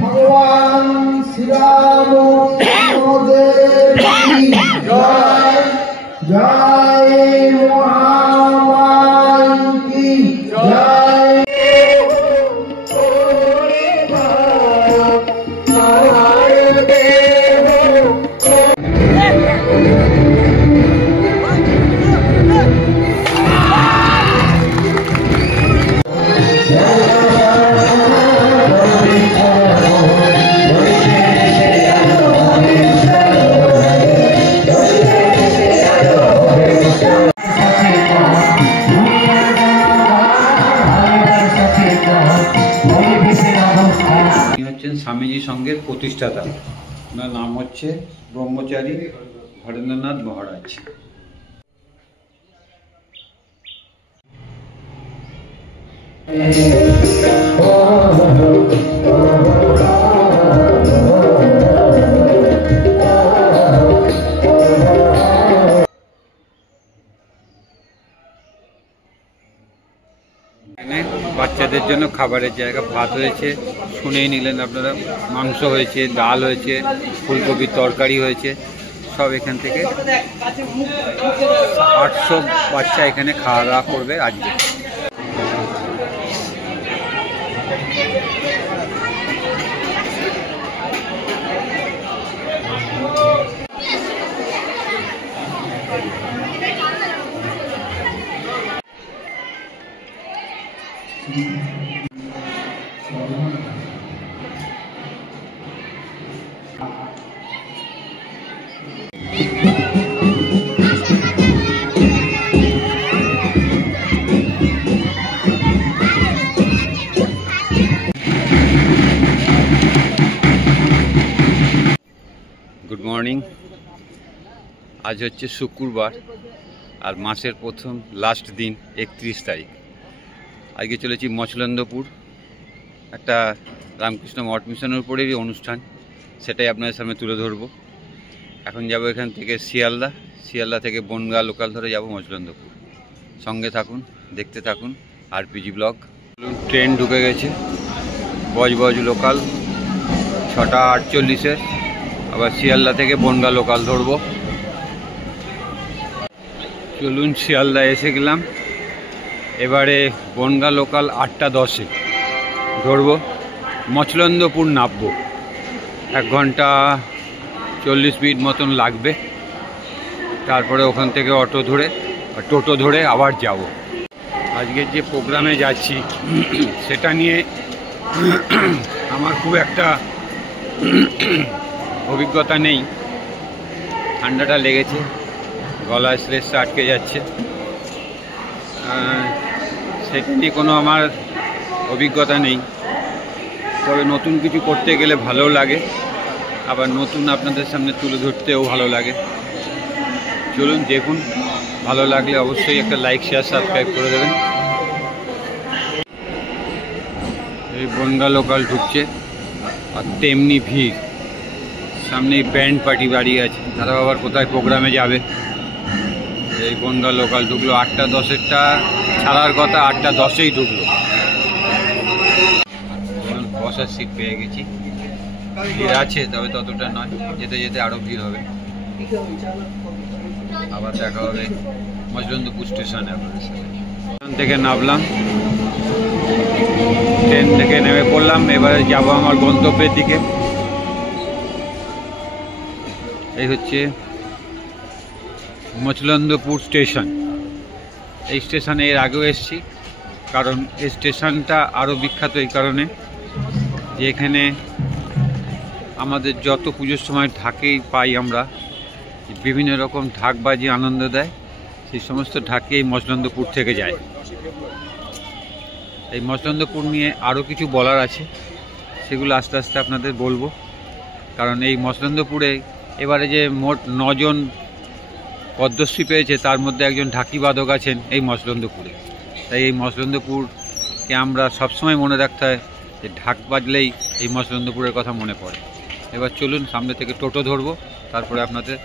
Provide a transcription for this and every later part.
भगवान श्री रामदेव की जय। जय महामाई की जय। স্বামীজি সংঘের প্রতিষ্ঠাতা, ওনার নাম হচ্ছে ব্রহ্মচারী হরেন্দ্রনাথ মহারাজ। বাচ্চাদের জন্য খাবারের জায়গা, ভাত হয়েছে, শুনেই নিলেন আপনারা, মাংস হয়েছে, ডাল হয়েছে, ফুলকপির তরকারি হয়েছে, সব এখান থেকে 800 বাচ্চা এখানে খাওয়া দাওয়া করবে আজকে। Good morning. আজ হচ্ছে শুক্রবার আর মাসের প্রথম লাস্ট দিন 31 তারিখ। আজকে চলেছি মচলন্দপুর, একটা রামকৃষ্ণ মঠ মিশনের উপরেরই অনুষ্ঠান, সেটাই আপনাদের সামনে তুলে ধরবো। এখন যাব এখান থেকে শিয়ালদা, শিয়ালদা থেকে বনগাঁ লোকাল ধরে যাব মচলন্দপুর। সঙ্গে থাকুন, দেখতে থাকুন আরপিজি ব্লগ। ট্রেন ঢুকে গেছে, বজবজ লোকাল 6টা 48-এর। আবার শিয়ালদা থেকে বনগাঁ লোকাল ধরবো। চলুন, শিয়ালদা এসে গেলাম, এবারে বনগাঁ লোকাল 8টা 10-এ ধরবো, মচলন্দপুর নামবো। 1 ঘন্টা 40 মিনিট মতন লাগবে। তারপরে ওখান থেকে অটো ধরে টোটো ধরে আবার যাব। আজকের যে প্রোগ্রামে যাচ্ছি সেটা নিয়ে আমার খুব একটা অভিজ্ঞতা নেই। ঠান্ডাটা লেগেছে, গলায় শ্লেষটা আটকে যাচ্ছে, সেটা নিয়ে কোনো আমার অভিজ্ঞতা নেই। তবে নতুন কিছু করতে গেলে ভালোও লাগে, আবার নতুন আপনাদের সামনে তুলে ধরতেও ভালো লাগে। চলুন দেখুন, ভালো লাগলে অবশ্যই একটা লাইক, শেয়ার, সাবস্ক্রাইব করে দেবেন। এই বনগাঁ লোকাল ঢুকছে আর তেমনি ভিড়। সামনেই ব্যান্ড পার্টি দাঁড়িয়ে আছে, তারা আবার কোথায় প্রোগ্রামে যাবে। এই বনগাঁ লোকাল ঢুকলো, 8টা 10-এরটা ছাড়ার কথা 8টা 10-এই ঢুকলো। বসার সিট পেয়ে গেছি, ভিড় আছে তবে ততটা নয়, যেতে যেতে আরও ভিড় হবে। আবার দেখা হবে মচলন্দপুর স্টেশনে। আপনাদের সাথে স্টেশন থেকে নামলাম, ট্রেন থেকে নেমে পড়লাম, এবারে যাব আমার গন্তব্যের দিকে। এই হচ্ছে মচলন্দপুর স্টেশন। এই স্টেশনে এর আগেও এসেছি, কারণ এই স্টেশনটা আরও বিখ্যাত এই কারণে যে এখানে আমাদের যত পুজোর সময় ঢাকেই পাই আমরা, বিভিন্ন রকম ঢাকবাজি আনন্দ দেয়, সেই সমস্ত ঢাকি এই মচলন্দপুর থেকে যায়। এই মচলন্দপুর নিয়ে আরও কিছু বলার আছে, সেগুলো আস্তে আস্তে আপনাদের বলবো। কারণ এই মচলন্দপুরে এবারে যে মোট 9 জন পদ্মশ্রী পেয়েছে, তার মধ্যে একজন ঢাকিবাদক আছেন এই মচলন্দপুরে। তাই এই মচলন্দপুরকে আমরা সবসময় মনে রাখতে হয় যে ঢাক বাজলেই এই মচলন্দপুরের কথা মনে পড়ে। এবার চলুন, সামনে থেকে টোটো ধরবো, তারপরে আপনাদের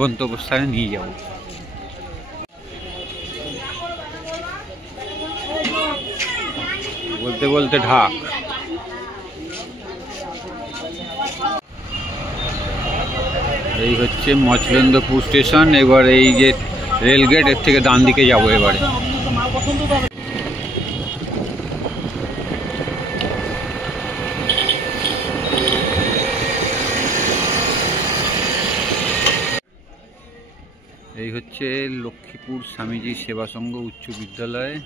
গন্তব্যস্থানে নিয়ে যাব। বলতে বলতে ঢাক এই হচ্ছে মচলেন্দপুর স্টেশন। এবার এই যে রেল গেট, এর থেকে ডান দিকে যাবো এবারে। এই হচ্ছে লক্ষ্মীপুর স্বামীজি সেবা সংঘ উচ্চ বিদ্যালয়।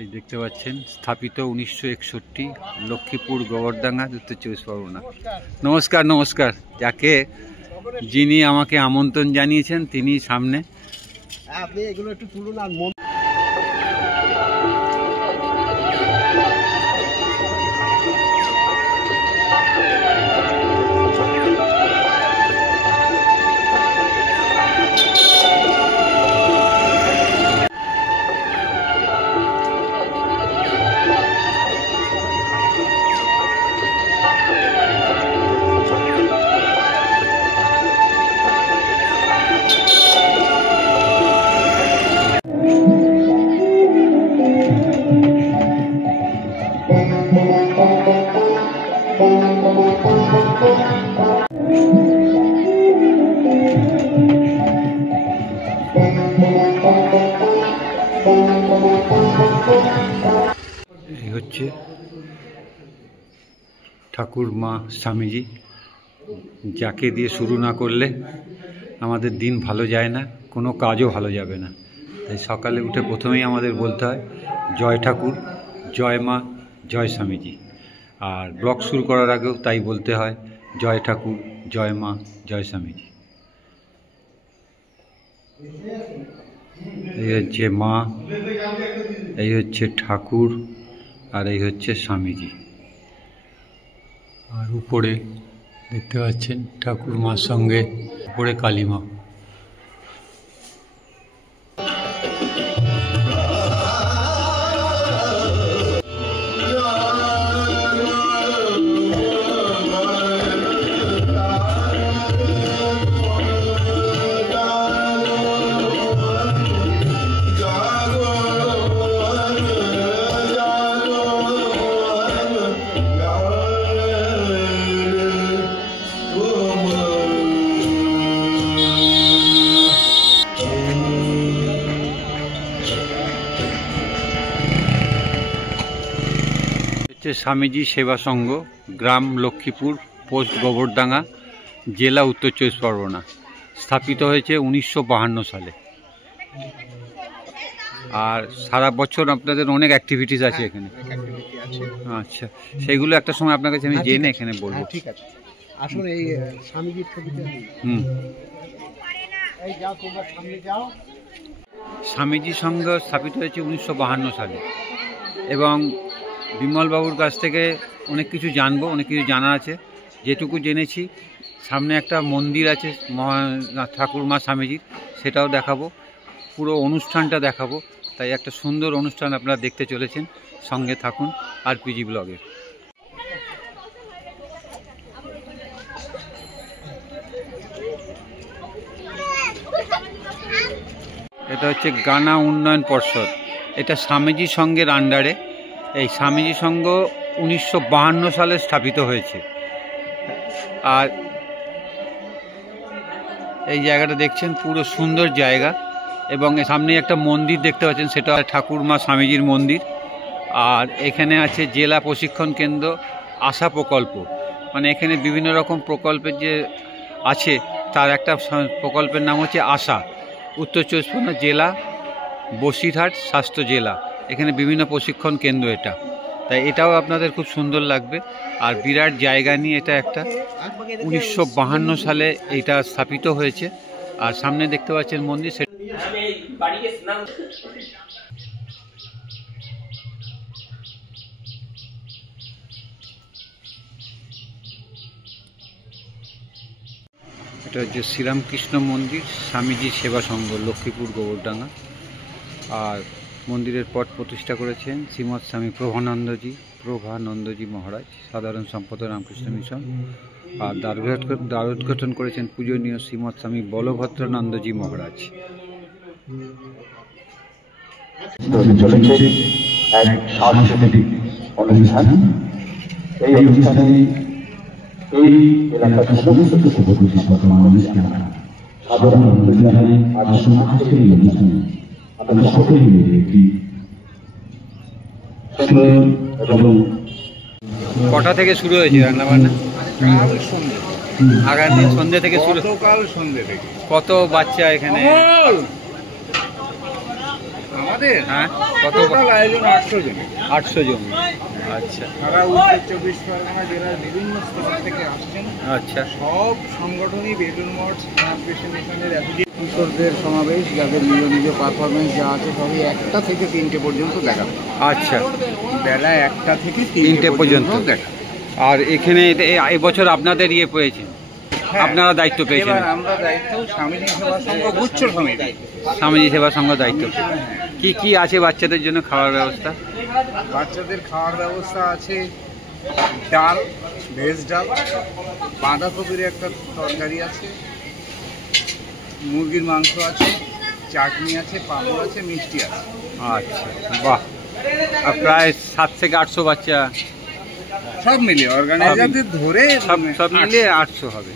এই দেখতে পাচ্ছেন, স্থাপিত 1961, লক্ষ্মীপুর গোবরডাঙ্গা, উত্তর 24 পরগনা। নমস্কার নমস্কার। যিনি আমাকে আমন্ত্রণ জানিয়েছেন তিনি সামনে। আপনি এগুলো একটু তুলুন। আর এই হচ্ছে ঠাকুর মা স্বামীজি, যাকে দিয়ে শুরু না করলে আমাদের দিন ভালো যায় না, কোনো কাজও ভালো যাবে না। তাই সকালে উঠে প্রথমেই আমাদের বলতে হয় জয় ঠাকুর, জয় মা, জয় স্বামীজি। আর ব্লগ শুরু করার আগেও তাই বলতে হয় জয় ঠাকুর, জয় মা, জয় স্বামীজি। এই হচ্ছে মা, এই হচ্ছে ঠাকুর, আর এই হচ্ছে স্বামীজি। আর উপরে দেখতে পাচ্ছেন ঠাকুর মার সঙ্গে উপরে কালী মা। স্বামীজি সেবা সংঘ, গ্রাম লক্ষ্মীপুর, পোস্ট গোবরডাঙ্গা, জেলা উত্তর 24 পরগনা। স্থাপিত হয়েছে 1952 সালে। আর সারা বছর আপনাদের অনেক অ্যাক্টিভিটিস আছে এখানে। আচ্ছা, সেইগুলো একটা সময় আপনার কাছে আমি জেনে এখানে বলবো। ঠিক আছে, আসুন। এই স্বামীজির ছবিতে এই যাও, তোমরা সামনে যাও। স্বামীজি সংঘ স্থাপিত হয়েছে 1952 সালে এবং বিমলবাবুর কাছ থেকে অনেক কিছু জানবো, অনেক কিছু জানা আছে। যেটুকু জেনেছি, সামনে একটা মন্দির আছে ঠাকুর মা স্বামীজির, সেটাও দেখাবো, পুরো অনুষ্ঠানটা দেখাবো। তাই একটা সুন্দর অনুষ্ঠান আপনারা দেখতে চলেছেন, সঙ্গে থাকুন আরপিজি ব্লগে। এটা হচ্ছে গানা উন্নয়ন পর্ষদ, এটা স্বামীজি সংঘের আন্ডারে। এই স্বামীজি সংঘ 1952 সালে স্থাপিত হয়েছে। আর এই জায়গাটা দেখছেন, পুরো সুন্দর জায়গা, এবং সামনে একটা মন্দির দেখতে পাচ্ছেন, সেটা ঠাকুর মা স্বামীজির মন্দির। আর এখানে আছে জেলা প্রশিক্ষণ কেন্দ্র আশা প্রকল্প, মানে এখানে বিভিন্ন রকম প্রকল্পের যে আছে, তার একটা প্রকল্পের নাম হচ্ছে আশা। উত্তর 24 পরগনা জেলা, বসিরহাট স্বাস্থ্য জেলা, এখানে বিভিন্ন প্রশিক্ষণ কেন্দ্র এটা। তাই এটাও আপনাদের খুব সুন্দর লাগবে। আর বিরাট জায়গা নিয়ে এটা একটা 1952 সালে এটা স্থাপিত হয়েছে। আর সামনে দেখতে পাচ্ছেন মন্দির, এটা হচ্ছে শ্রীরামকৃষ্ণ মন্দির, স্বামীজি সেবা সংঘ, লক্ষ্মীপুর গোবরডাঙ্গা। আর মন্দিরের পট প্রতিষ্ঠা করেছেন শ্রীমৎ স্বামী প্রভানন্দজি মহারাজ, সাধারণ সম্পাদক রামকৃষ্ণ মিশন। আর দ্বার উদ্ঘাটন করেছেন পূজনীয় শ্রীমৎ স্বামী বলভদ্রানন্দজি মহারাজ। চলেছে এক সাংস্কৃতিক অনুষ্ঠান। এই অনুষ্ঠানে এই এলাকার সমস্ত শুভপ্রতিষ্ঠাতা মানুষকে আমরা সাধারণ অনুরোধ জানাই, আসুন আজকের এই অনুষ্ঠানে আমরা সকলে মিলে একটি সুন্দর এবং কটা থেকে শুরু হয়েছে রান্না বান্না? আগামী দিন সন্ধ্যে থেকে শুরু। সন্ধ্যে থেকে কত বাচ্চা এখানে? আমাদের হ্যাঁ, কত? আয়োজন 800 জন। 800 জন। আচ্ছা সারা উত্তর 24 পরগনা জেলার বিভিন্ন স্তর থেকে আসছেন। আচ্ছা, সব সংগঠনই বেলুড় মঠ রামকৃষ্ণ মিশনের কিশোরদের সমাবেশ, যাদের নিজ নিজ পারফরমেন্স যা আছে সবই 1টা থেকে 3টে পর্যন্ত দেখাবে। আচ্ছা, বেলা 1টা থেকে 3টে পর্যন্ত দেখা। আর এখানে এবছর আপনাদের ইয়ে পেয়েছেন, আপনারা দায়িত্ব পেয়েছেন? এবার আমরা দায়িত্ব স্বামীজি সেবা সংঘ গুচ্ছ সমিতি, স্বামীজি সেবা সংঘ দায়িত্ব। কি কি আছে বাচ্চাদের জন্য খাওয়ার ব্যবস্থা? বাচ্চাদের খাওয়ার ব্যবস্থা আছে ডাল, ভেজ ডাল, বাঁধাকপির একটা তরকারি আছে, মুরগির মাংস আছে, চাটনি আছে, পাঁপড় আছে, মিষ্টি আছে। আচ্ছা, বাহ। আর প্রায় 7 থেকে 800 বাচ্চা সব মিলিয়ে অর্গানাইজারদের ধরে সব মিলিয়ে 800 হবে।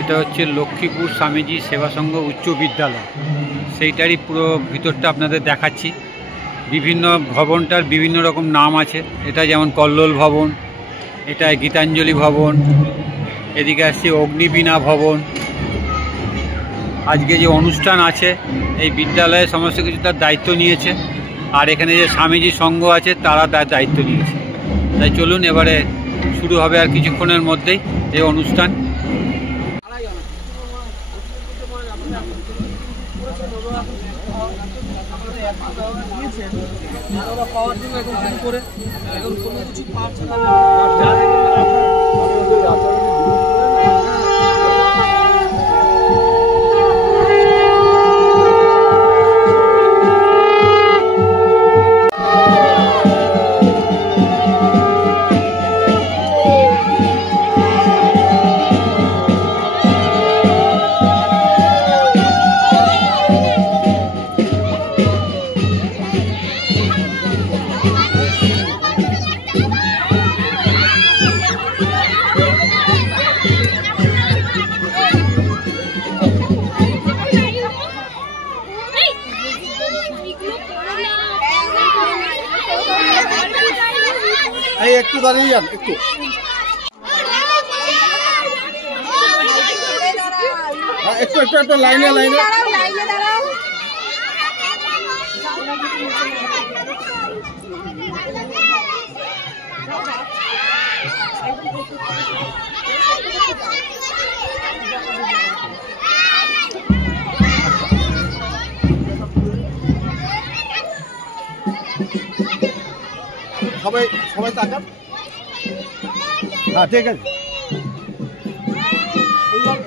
এটা হচ্ছে লক্ষ্মীপুর স্বামীজি সেবা সংঘ উচ্চ বিদ্যালয়, সেইটারই পুরো ভিতরটা আপনাদের দেখাচ্ছি। বিভিন্ন ভবনটার বিভিন্ন রকম নাম আছে। এটা যেমন কল্লোল ভবন, এটা গীতাঞ্জলি ভবন, এদিকে আসছে অগ্নিবীণা ভবন। আজকে যে অনুষ্ঠান আছে এই বিদ্যালয়ে সমস্ত কিছু তার দায়িত্ব নিয়েছে, আর এখানে যে স্বামীজি সংঘ আছে তারা তার দায়িত্ব নিয়েছে। তাই চলুন এবারে শুরু হবে আর কিছুক্ষণের মধ্যেই এই অনুষ্ঠান। একটু দাঁড়িয়ে যান, একটু একটু একটু একটু লাইনে লাইনে। সবাই সবাই তাকান। হ্যাঁ ঠিক আছে। এইভাবে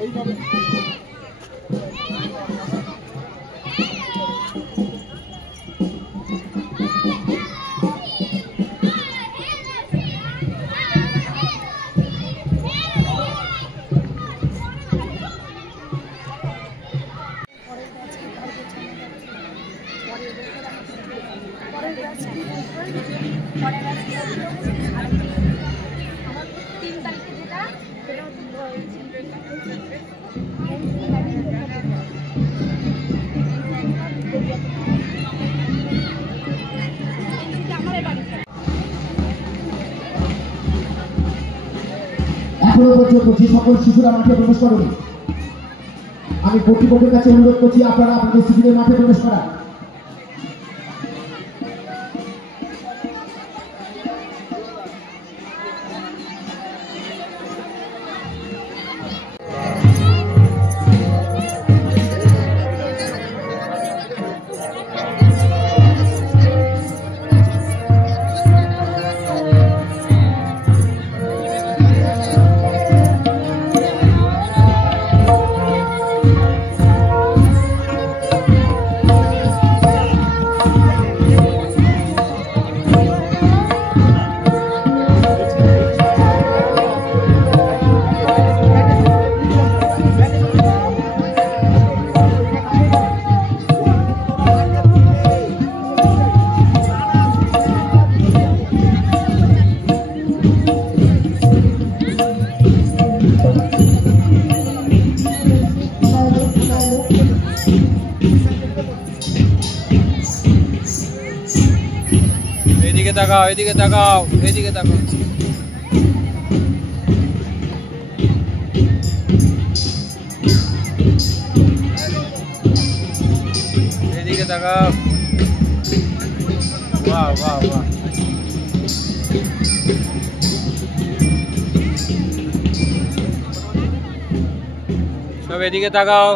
এখনো পর্যন্ত যে সকল শিশুরা মাঠে প্রবেশ করেনি, আমি কর্তৃপক্ষের কাছে অনুরোধ করছি আপনারা আপনাদের শিশুদের মাঠে প্রবেশ করা। এদিকে তাকাও, এদিকে তাকাও, এদিকে তাকাও। এদিকে তাকাও। বাহ বাহ বাহ। সব এদিকে তাকাও।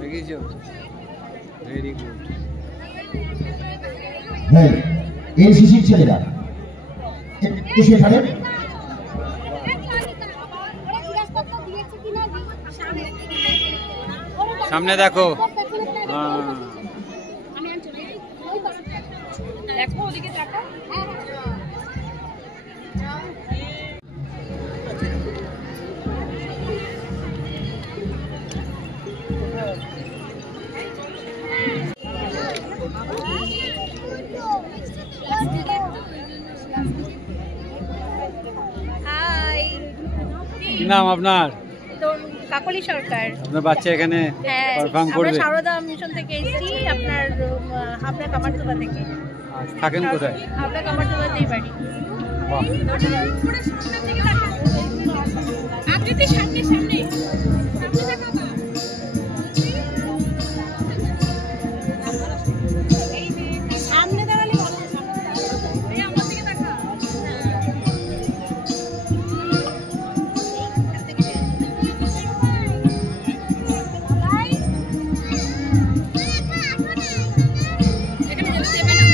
দেখিছো? Very good. হ্যাঁ, এই শিশির ছেলেরা এসে এখানে সামনে দেখো। কি নাম আপনার? কাকলি সরকার। আপনার বাচ্চা এখানে হ্যাঁ, পারফর্ম আমরা করবে? সারদা মিশন থেকে এসেছি, আপনার হাবড়া কামারতলা থেকে। থাকেন কোথায়? হাবড়া কামারতলাতেই বাড়ি। বাহ। আকৃতি সামনে সামনে সামনে দাঁড়ালে ভালো। এই আমার দিকে তাকা। এখানে যেতে দেবে না।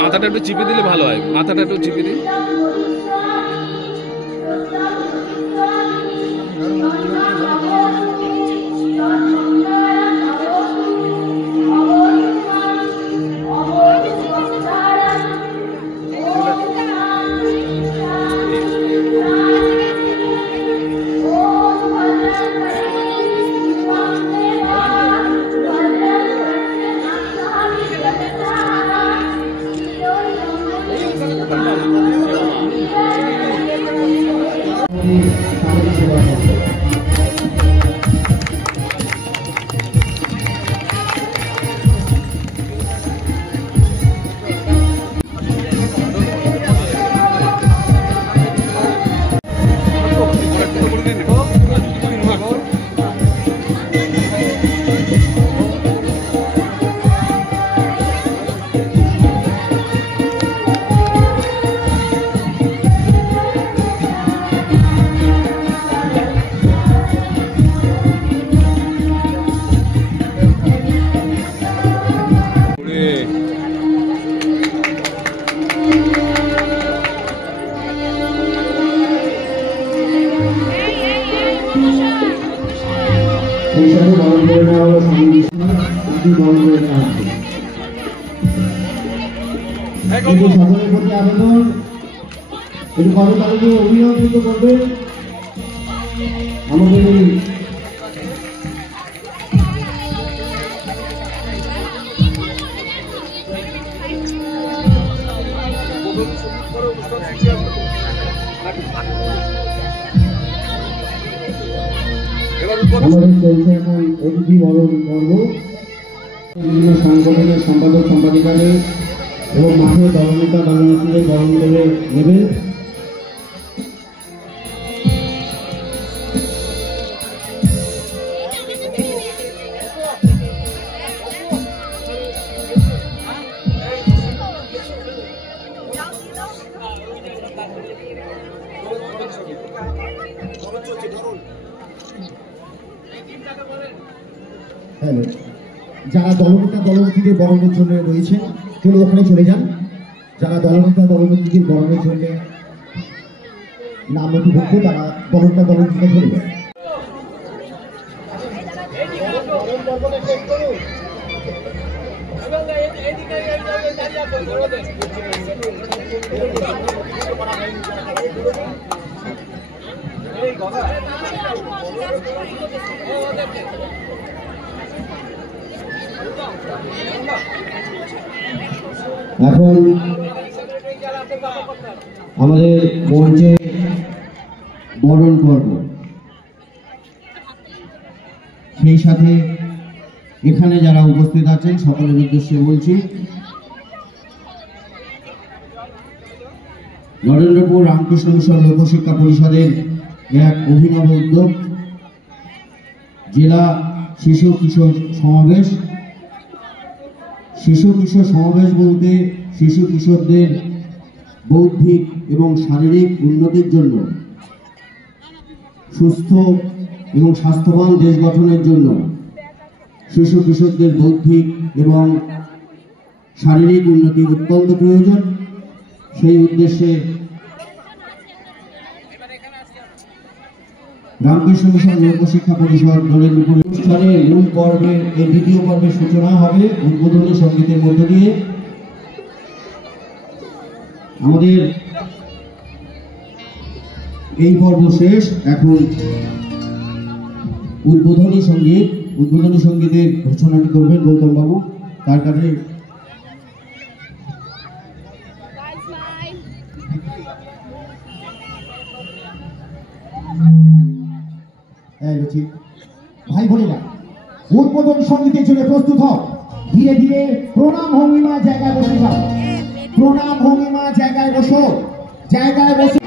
মাথাটা একটু চিপে দিলে ভালো হয়, মাথাটা একটু চিপে দিই। সকলের প্রতি আবেদন, একটু কর্মচারীকে অভিনন্দিত করবেন। আমাদের চলছে এখন অতিথি বরণ পর্ব। বিভিন্ন সংগঠনের সম্পাদক সম্পাদিকাদের এবং মাঠে দলনেতা দলনেত্রীদের বরণ করে নেবেন। হ্যালো, যারা দলনেতা দলনেত্রীদের বরণের জন্য রয়েছেন কেউ ওখানে চলে যান। যারা দলনেতা দলনেত্রীদের বরণের জন্য নাম নথিভুক্ত তারা দলনেতা দলনেত্রীরা চলে যান। এখন আমাদের মঞ্চে বরণ পর্ব। সেই সাথে এখানে যারা উপস্থিত আছেন সকলের উদ্দেশ্যে বলছি, নরেন্দ্রপুর রামকৃষ্ণ মিশন লোকশিক্ষা পরিষদের এক অভিনব উদ্যোগ জেলা শিশু কিশোর সমাবেশ। শিশু কিশোর সমাবেশ বলতে শিশু কিশোরদের বৌদ্ধিক এবং শারীরিক উন্নতির জন্য, সুস্থ এবং স্বাস্থ্যবান দেশ গঠনের জন্য শিশু কিশোরদের বৌদ্ধিক এবং শারীরিক উন্নতি অত্যন্ত প্রয়োজন। সেই উদ্দেশ্যে রামকৃষ্ণ মিশন লোকশিক্ষা পরিষদ নরেন্দ্রপুর অনুষ্ঠানের মূল পর্বের এই দ্বিতীয় পর্বের সূচনা হবে উদ্বোধনী সঙ্গীতের মধ্য দিয়ে। আমাদের এই পর্ব শেষ, এখন উদ্বোধনী সঙ্গীতের ঘোষণাটি করবেন গৌতম বাবু। তার কাছে ভাই বোনেরা, উদ্বোধনী সঙ্গীতের জন্য প্রস্তুত হও। ধীরে ধীরে প্রণাম ভঙ্গিমা জায়গায় বসে যাও, প্রণাম ভঙ্গিমা জায়গায় বসো, জায়গায় বসে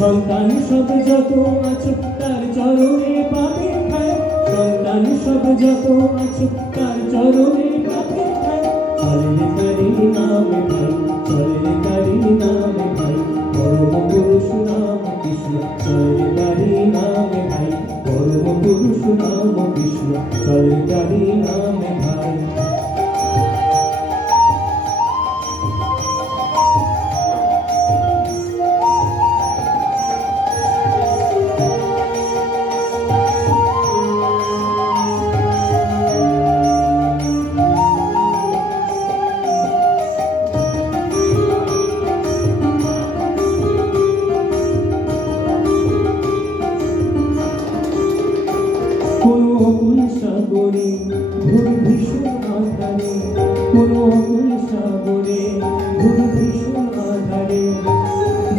সন্তান সব যত আছো তার চরণে পাবে খায়, সন্তান সব যত আছো তার চরণে পাবে খায়। চলে তারি নামে ভাই, চলে তারি নামে ভাই, পরম পুরুষ নাম কৃষ্ণ। চলে তারি নামে ভাই, পরম পুরুষ নাম কৃষ্ণ। চলে তারি নামে ভাই।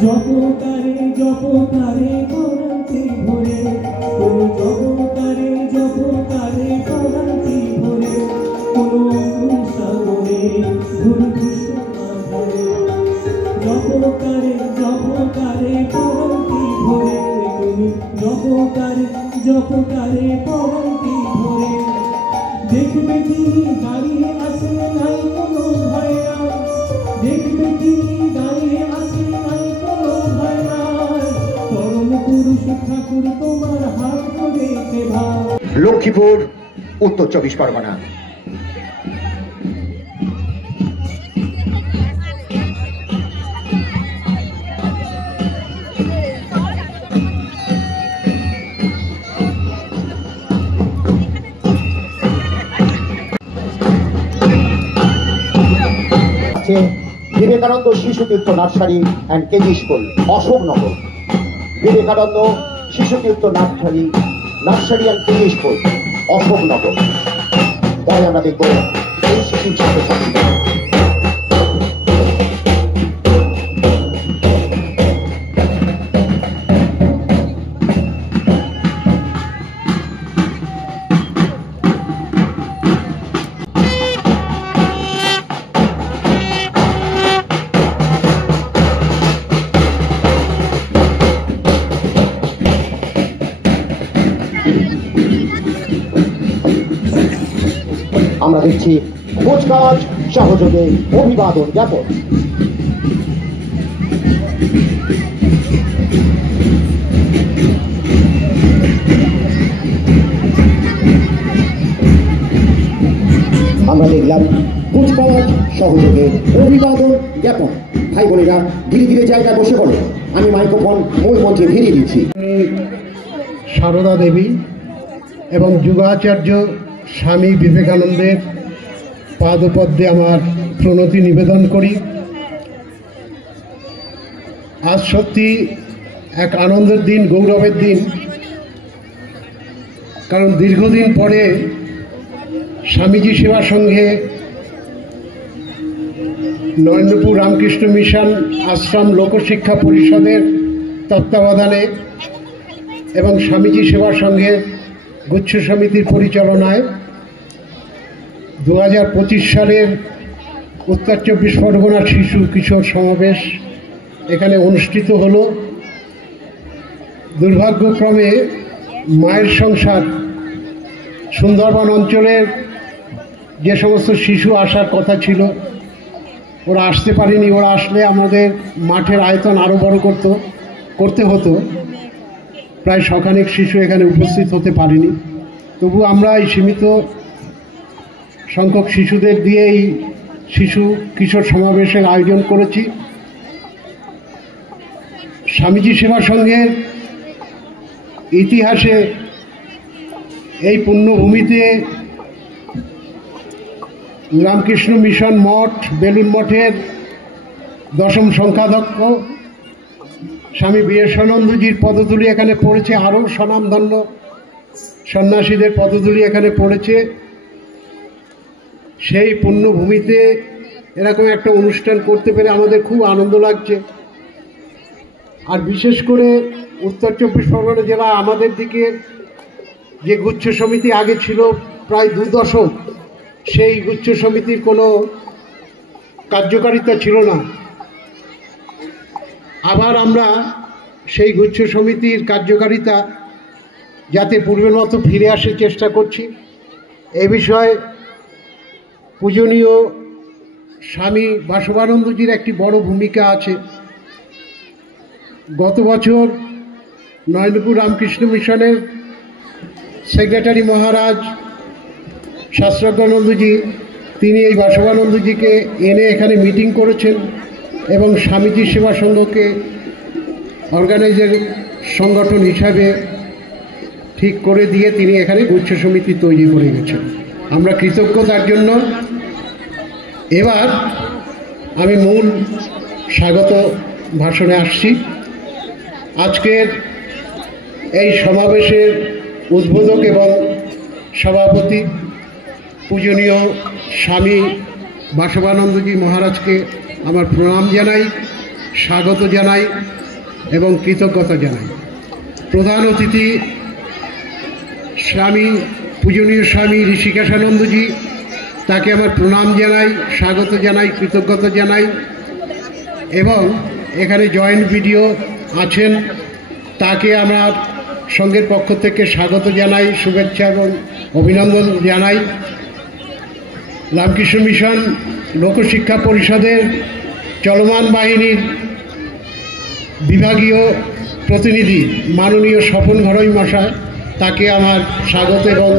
জপতারে জপতারে পরান্তি ভরে, কোনো জপতারে জপতারে পরান্তি ভরে, কোনো জপতারে জপতারে পরন্তি ভরে তুমি জপতারে জপতারে পরন্তি ভরে দেখবে তিনি দাঁড়িয়ে আছেন নাই কোনো ভয় নাই দেখবে তিনি দাঁড়িয়ে আছেন নাই কোনো ভয় নাই পরম পুরুষ ঠাকুর তোমার হাত ধরেছে ভাই। লক্ষ্মীপুর, উত্তর 24 Pargana. Vivekananda Shishu Tirtha nursery and KG school, Ashoknagar. Vivekananda Shishu Tirtha nursery and KG school, Ashoknagar. তাই আমরা দেখবো এই শিশু ছাত্রছাত্রী। আমরা দেখছি কুচকাওয়াজ সহযোগে অভিবাদন জ্ঞাপন। আমরা দেখলাম কুচকাওয়াজ সহযোগে অভিবাদন জ্ঞাপন। ভাই বোনেরা ধীরে ধীরে জায়গায় বসে পড়ে, আমি মাইক্রোফোন মূল মঞ্চে ফিরিয়ে দিচ্ছি। সারদা দেবী এবং যুগাচার্য স্বামী বিবেকানন্দের পাদপদ্মে আমার প্রণতি নিবেদন করি। আজ সত্যি এক আনন্দের দিন, গৌরবের দিন, কারণ দীর্ঘদিন পরে স্বামীজি সেবা সংঘে নরেন্দ্রপুর রামকৃষ্ণ মিশন আশ্রম লোকশিক্ষা পরিষদের তত্ত্বাবধানে এবং স্বামীজি সেবা সংঘের গুচ্ছ সমিতির পরিচালনায় 2025 সালের উত্তর 24 পরগনা শিশু কিশোর সমাবেশ এখানে অনুষ্ঠিত হলো। দুর্ভাগ্যক্রমে মায়ের সংসার সুন্দরবন অঞ্চলের যে সমস্ত শিশু আসার কথা ছিল ওরা আসতে পারেনি। ওরা আসলে আমাদের মাঠের আয়তন আরও বড় করতে হতো। প্রায় শখানেক শিশু এখানে উপস্থিত হতে পারেনি। তবু আমরা এই সীমিত সংখ্যক শিশুদের দিয়ে এই শিশু কিশোর সমাবেশের আয়োজন করেছি। স্বামীজি সেবা সংঘের ইতিহাসে এই পুণ্যভূমিতে রামকৃষ্ণ মিশন মঠ, বেলুন মঠের 10ম সংখ্যাধ্যক্ষ স্বামী বিবেকানন্দজির পদধূলি এখানে পড়েছে। আরও স্বনামধন্য সন্ন্যাসীদের পদধূলি এখানে পড়েছে। সেই পুণ্যভূমিতে এরকম একটা অনুষ্ঠান করতে পেরে আমাদের খুব আনন্দ লাগছে। আর বিশেষ করে উত্তর 24 পরগনা জেলা আমাদের দিকে যে গুচ্ছ সমিতি আগে ছিল প্রায় 2 দশক, সেই গুচ্ছ সমিতির কোনো কার্যকারিতা ছিল না। আবার আমরা সেই গুচ্ছ সমিতির কার্যকারিতা যাতে পূর্বের মতো ফিরে আসে চেষ্টা করছি। এ বিষয়ে পূজনীয় স্বামী বাসবানন্দজির একটি বড় ভূমিকা আছে। গত বছর নরেন্দ্রপুর রামকৃষ্ণ মিশনের সেক্রেটারি মহারাজ শাস্ত্রাজ্ঞানন্দজি তিনি এই বাসবানন্দজিকে এনে এখানে মিটিং করেছেন এবং স্বামীজি সেবা সংঘকে অর্গানাইজার সংগঠন হিসাবে ঠিক করে দিয়ে তিনি এখানে গুচ্ছ সমিতি তৈরি করে গেছেন। আমরা কৃতজ্ঞ তার জন্য। এবার আমি মূল স্বাগত ভাষণে আসছি। আজকের এই সমাবেশের উদ্বোধক এবং সভাপতি পূজনীয় স্বামী বাসবানন্দজি মহারাজকে আমার প্রণাম জানাই, স্বাগত জানাই এবং কৃতজ্ঞতা জানাই। প্রধান অতিথি পূজনীয় স্বামী ঋষিকেশানন্দজি, তাকে আমার প্রণাম জানাই, স্বাগত জানাই, কৃতজ্ঞতা জানাই এবং এখানে জয়েন্ট ভিডিও আছেন, তাকে আমার সঙ্গের পক্ষ থেকে স্বাগত জানাই, শুভেচ্ছা এবং অভিনন্দন জানাই। রামকৃষ্ণ মিশন লোকশিক্ষা পরিষদের চলমান বাহিনীর বিভাগীয় প্রতিনিধি মাননীয় স্বপন ঘরোই মশাই, তাকে আমার স্বাগত এবং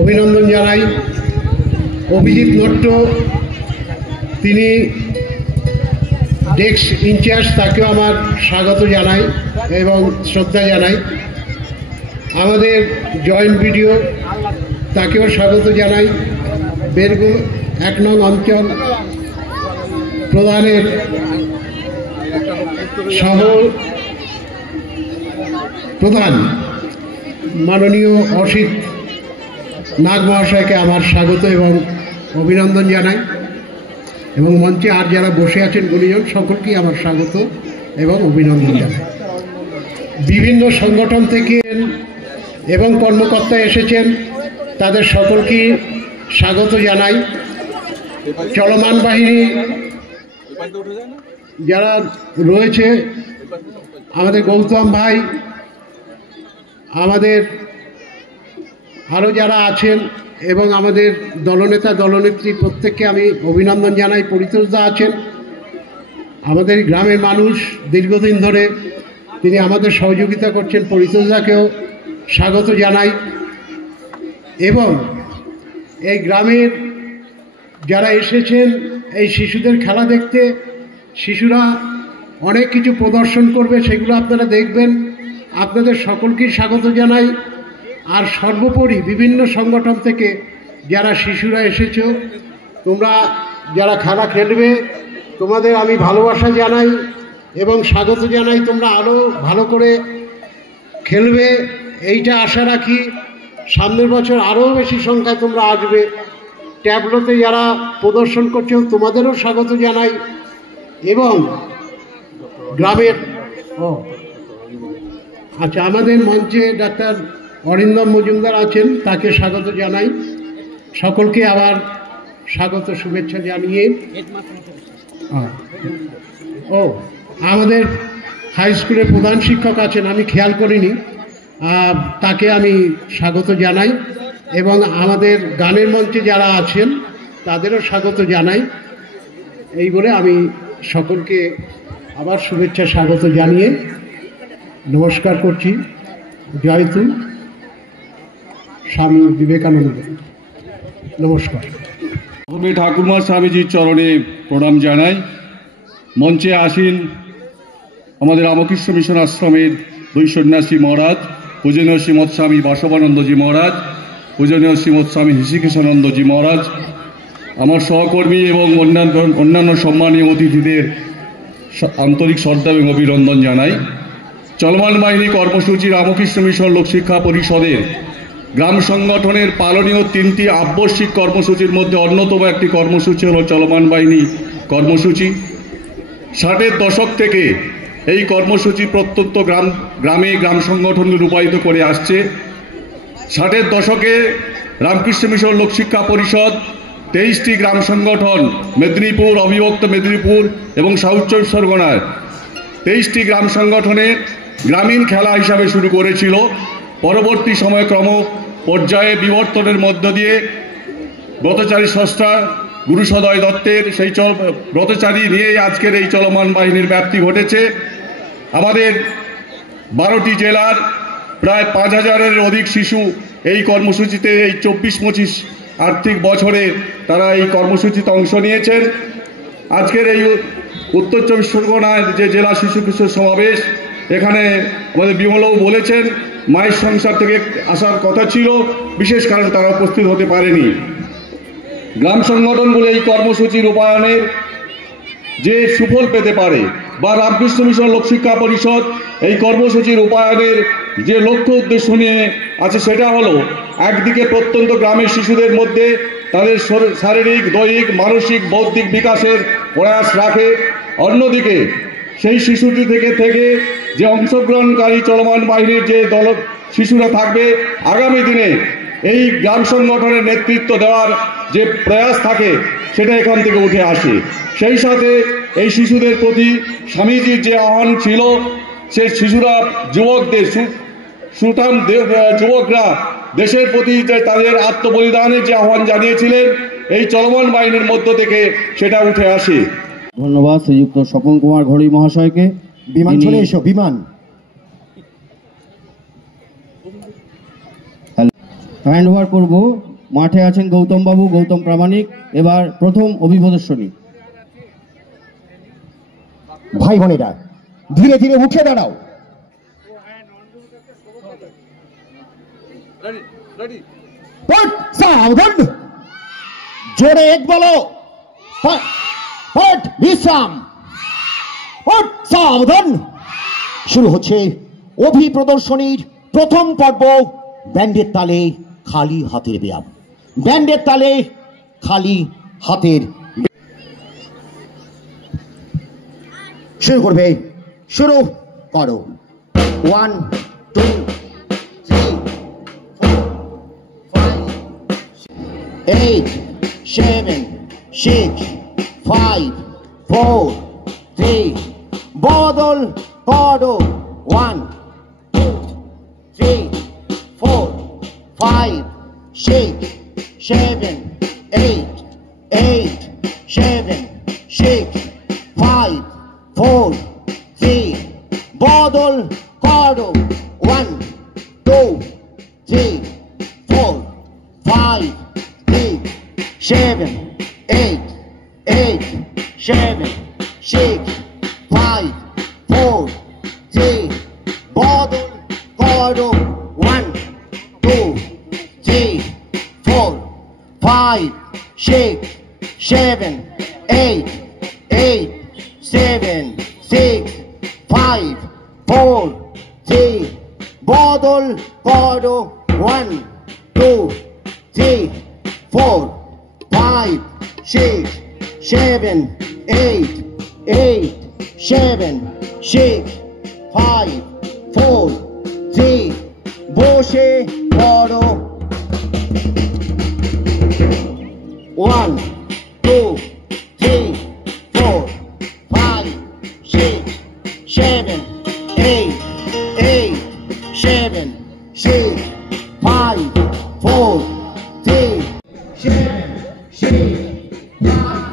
অভিনন্দন জানাই। অভিজিৎ নট্ট, তিনি ডেস্ক ইনচার্জ, তাকেও আমার স্বাগত জানাই এবং শ্রদ্ধা জানাই। আমাদের জয়েন্ট ভিডিও, তাকেও স্বাগত জানাই। বেরগুল 1 নং অঞ্চল প্রধানের সহ প্রধান মাননীয় অসিত নাগ মহাশয়কে আমার স্বাগত এবং অভিনন্দন জানাই। এবং মঞ্চে আর যারা বসে আছেন গুণীজন সকলকেই আমার স্বাগত এবং অভিনন্দন জানাই। বিভিন্ন সংগঠন থেকে এবং কর্মকর্তা এসেছেন, তাদের সকলকেই স্বাগত জানাই। চলমান বাহিনী যারা রয়েছে, আমাদের গৌতম ভাই, আমাদের আরও যারা আছেন এবং আমাদের দলনেতা দলনেত্রী প্রত্যেককে আমি অভিনন্দন জানাই। পরিতোষদা আছেন, আমাদের গ্রামের মানুষ, দীর্ঘদিন ধরে তিনি আমাদের সহযোগিতা করছেন, পরিতোষদাকেও স্বাগত জানাই। এবং এই গ্রামের যারা এসেছেন এই শিশুদের খেলা দেখতে, শিশুরা অনেক কিছু প্রদর্শন করবে, সেগুলো আপনারা দেখবেন। আপনাদের সকলকেই স্বাগত জানাই। আর সর্বোপরি বিভিন্ন সংগঠন থেকে যারা শিশুরা এসেছো, তোমরা যারা খেলা খেলবে, তোমাদের আমি ভালোবাসা জানাই এবং স্বাগত জানাই। তোমরা আরও ভালো করে খেলবে, এইটা আশা রাখি। সামনের বছর আরও বেশি সংখ্যায় তোমরা আসবে। ট্যাবলোতে যারা প্রদর্শন করছো, তোমাদেরও স্বাগত জানাই। এবং গ্রামের আচ্ছা, আমাদের মঞ্চে ডাক্তার অরিন্দম মজুমদার আছেন, তাকে স্বাগত জানাই। সকলকে আবার স্বাগত শুভেচ্ছা জানিয়ে আমাদের হাই স্কুলের প্রধান শিক্ষক আছেন, আমি খেয়াল করিনি, তাকে আমি স্বাগত জানাই। এবং আমাদের গানের মঞ্চে যারা আছেন তাদেরও স্বাগত জানাই। এই বলে আমি সকলকে আবার শুভেচ্ছা স্বাগত জানিয়ে নমস্কার করছি। জয়তু স্বামী বিবেকানন্দ। নমস্কার। প্রথমে ঠাকুরমা স্বামীজির চরণে প্রণাম জানাই। মঞ্চে আসীন আমাদের রামকৃষ্ণ মিশন আশ্রমের 2 সন্ন্যাসী মহারাজ, পূজনীয় শ্রীমৎ স্বামী বাসবানন্দজি মহারাজ, পূজনীয় শ্রীমৎ স্বামী হৃষিকেশানন্দজি মহারাজ, আমার সহকর্মী এবং অন্যান্য সম্মানীয় অতিথিদের আন্তরিক শ্রদ্ধা এবং অভিনন্দন জানাই। চলমান বাহিনী কর্মসূচি রামকৃষ্ণ মিশন লোকশিক্ষা পরিষদের গ্রাম সংগঠনের পালনীয় 3টি আবশ্যিক কর্মসূচির মধ্যে অন্যতম একটি কর্মসূচি হল চলমান বাহিনী কর্মসূচি। 60-এর দশক থেকে এই কর্মসূচি প্রত্যন্ত গ্রামে গ্রাম সংগঠনকে রূপায়িত করে আসছে। 60-এর দশকে রামকৃষ্ণ মিশন লোকশিক্ষা পরিষদ 23টি গ্রাম সংগঠন, মেদিনীপুর, অবিভক্ত মেদিনীপুর এবং সাউথ 24 পরগনার 23টি গ্রাম সংগঠনের গ্রামীণ খেলা হিসাবে শুরু করেছিল। পরবর্তী সময়ে ক্রম পর্যায়ে বিবর্তনের মধ্য দিয়ে ব্রতচারী স্রষ্টা গুরু সদয় দত্তের সেই ব্রতচারী নিয়েই আজকের এই চলমান বাহিনীর ব্যাপ্তি ঘটেছে। আমাদের 12টি জেলার প্রায় 5000-এর অধিক শিশু এই কর্মসূচিতে, এই 24-25 আর্থিক বছরে তারা এই কর্মসূচিতে অংশ নিয়েছেন। আজকের এই উত্তর 24 পরগনার যে জেলা শিশু কিশোর সমাবেশ, এখানে আমাদের বিমলবাবু বলেছেন মায়ের সংসার থেকে আসার কথা ছিল, বিশেষ কারণে তারা উপস্থিত হতে পারেনি। গ্রাম সংগঠনগুলো এই কর্মসূচি রূপায়ণের যে সুফল পেতে পারে, বা রামকৃষ্ণ মিশন লোকশিক্ষা পরিষদ এই কর্মসূচি রূপায়ণের যে লক্ষ্য উদ্দেশ্য নিয়ে আছে, সেটা হলো একদিকে প্রত্যন্ত গ্রামের শিশুদের মধ্যে তাদের শারীরিক, দৈহিক, মানসিক, বৌদ্ধিক বিকাশের প্রয়াস রাখে, অন্যদিকে সেই শিশুটি থেকে যে অংশগ্রহণকারী চলমান বাহিনীর যে দল শিশুরা থাকবে, আগামী দিনে এই গ্রাম সংগঠনের নেতৃত্ব দেওয়ার যে প্রয়াস থাকে সেটা এখান থেকে উঠে আসে। সেই সাথে এই শিশুদের প্রতি স্বামীজির যে আহ্বান ছিল, সে শিশুরা যুবকদের সুঠাম যুবকরা দেশের প্রতি যে তাদের আত্মবলিদানের যে আহ্বান জানিয়েছিলেন, এই চলমান বাহিনীর মধ্য থেকে সেটা উঠে আসে। ধন্যবাদ শ্রীযুক্ত স্বপন কুমার ঘড়ি মহাশয়কে। বিমান চলে এসো, বিমান। হ্যান্ড ওভার করব, মাঠে আছেন গৌতম বাবু, গৌতম প্রামাণিক। এবার প্রথম অভিপ্রদর্শনী। ভাই বোনেরা ধীরে ধীরে উঠে দাঁড়াও। সাবধান, জোরে এক বলো, বিশ্রাম, সাবধান। শুরু হচ্ছে অভিপ্রদর্শনীর প্রথম পর্ব। ব্যান্ডের তালে খালি হাতের ব্যায়াম, ব্যান্ডের তালে খালি হাতের। শুরু করবে, শুরু করো। 1 2 3 4 5 8 7 6 5 4 3 বদল করো। 1 2 3 4 5 6 7 8 8 7 6 5 4 3 বদল করো। 1 2 3 4 5 6 7 8 8 7 6 5 4 3 বদল করো। 1 2 3 4 5 6 7 8 8 7 6 5 4 3 বদল করো। 1 2 3 4 5 6 7 8 8 7 6 5 4 3 বসে পড়ো। 1 2 3 4 5 6 7 8 8 7 6 5 4 3 7 6 5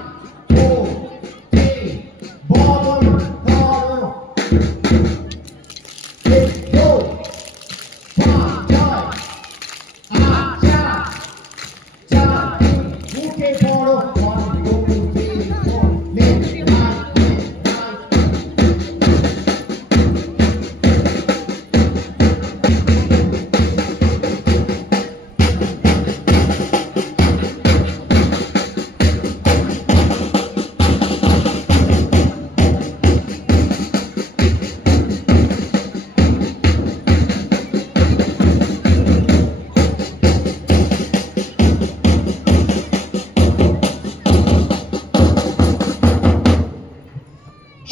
4 3 বদল করো। উঠে পড়ো। 1 2 3 4 left right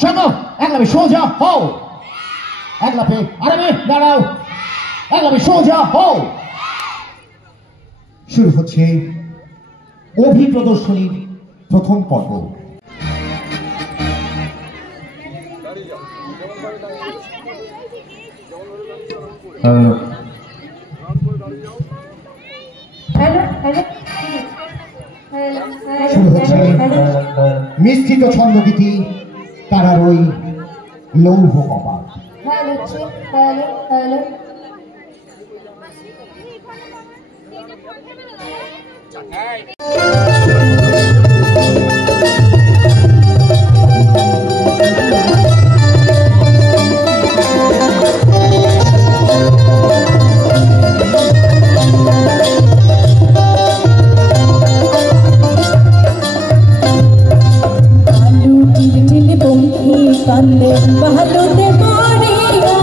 শোনো, এক লাফে সোজা হও, এক লাফে আরামে দাঁড়াও, এক লাফে সোজা হও। শুরু হচ্ছে অভিপ্রদর্শনীর প্রথম পর্ব। শুরু হচ্ছে মিশ্রিত ছন্দগীতি, তারার ওই লৌহ কপাট। কান্দে বালুতে পড়িয়া,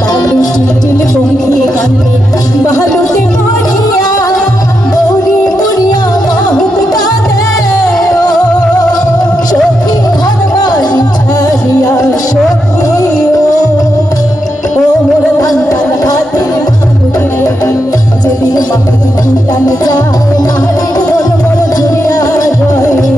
বালু টিল বঙ্গি কান্দে বালুতে পড়িয়া, গৌরী পুরিয়া বাহুত কাঁদে সখী ঘর বাড়ি ছাড়িয়া, সখী ও মোর ধান হাতের যেদিন মাটি টানে যায়, নারী মোর জুড়িয়া রয়ে।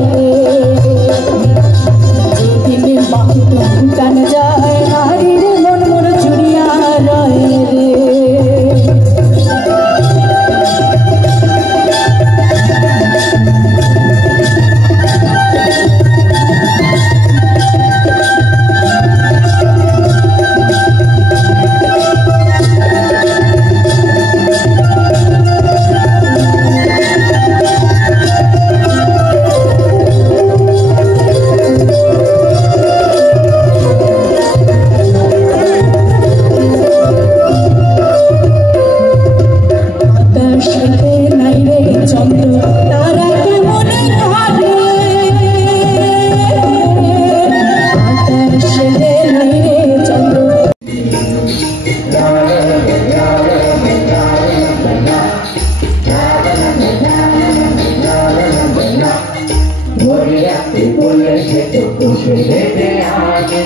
বসে যেতে আগে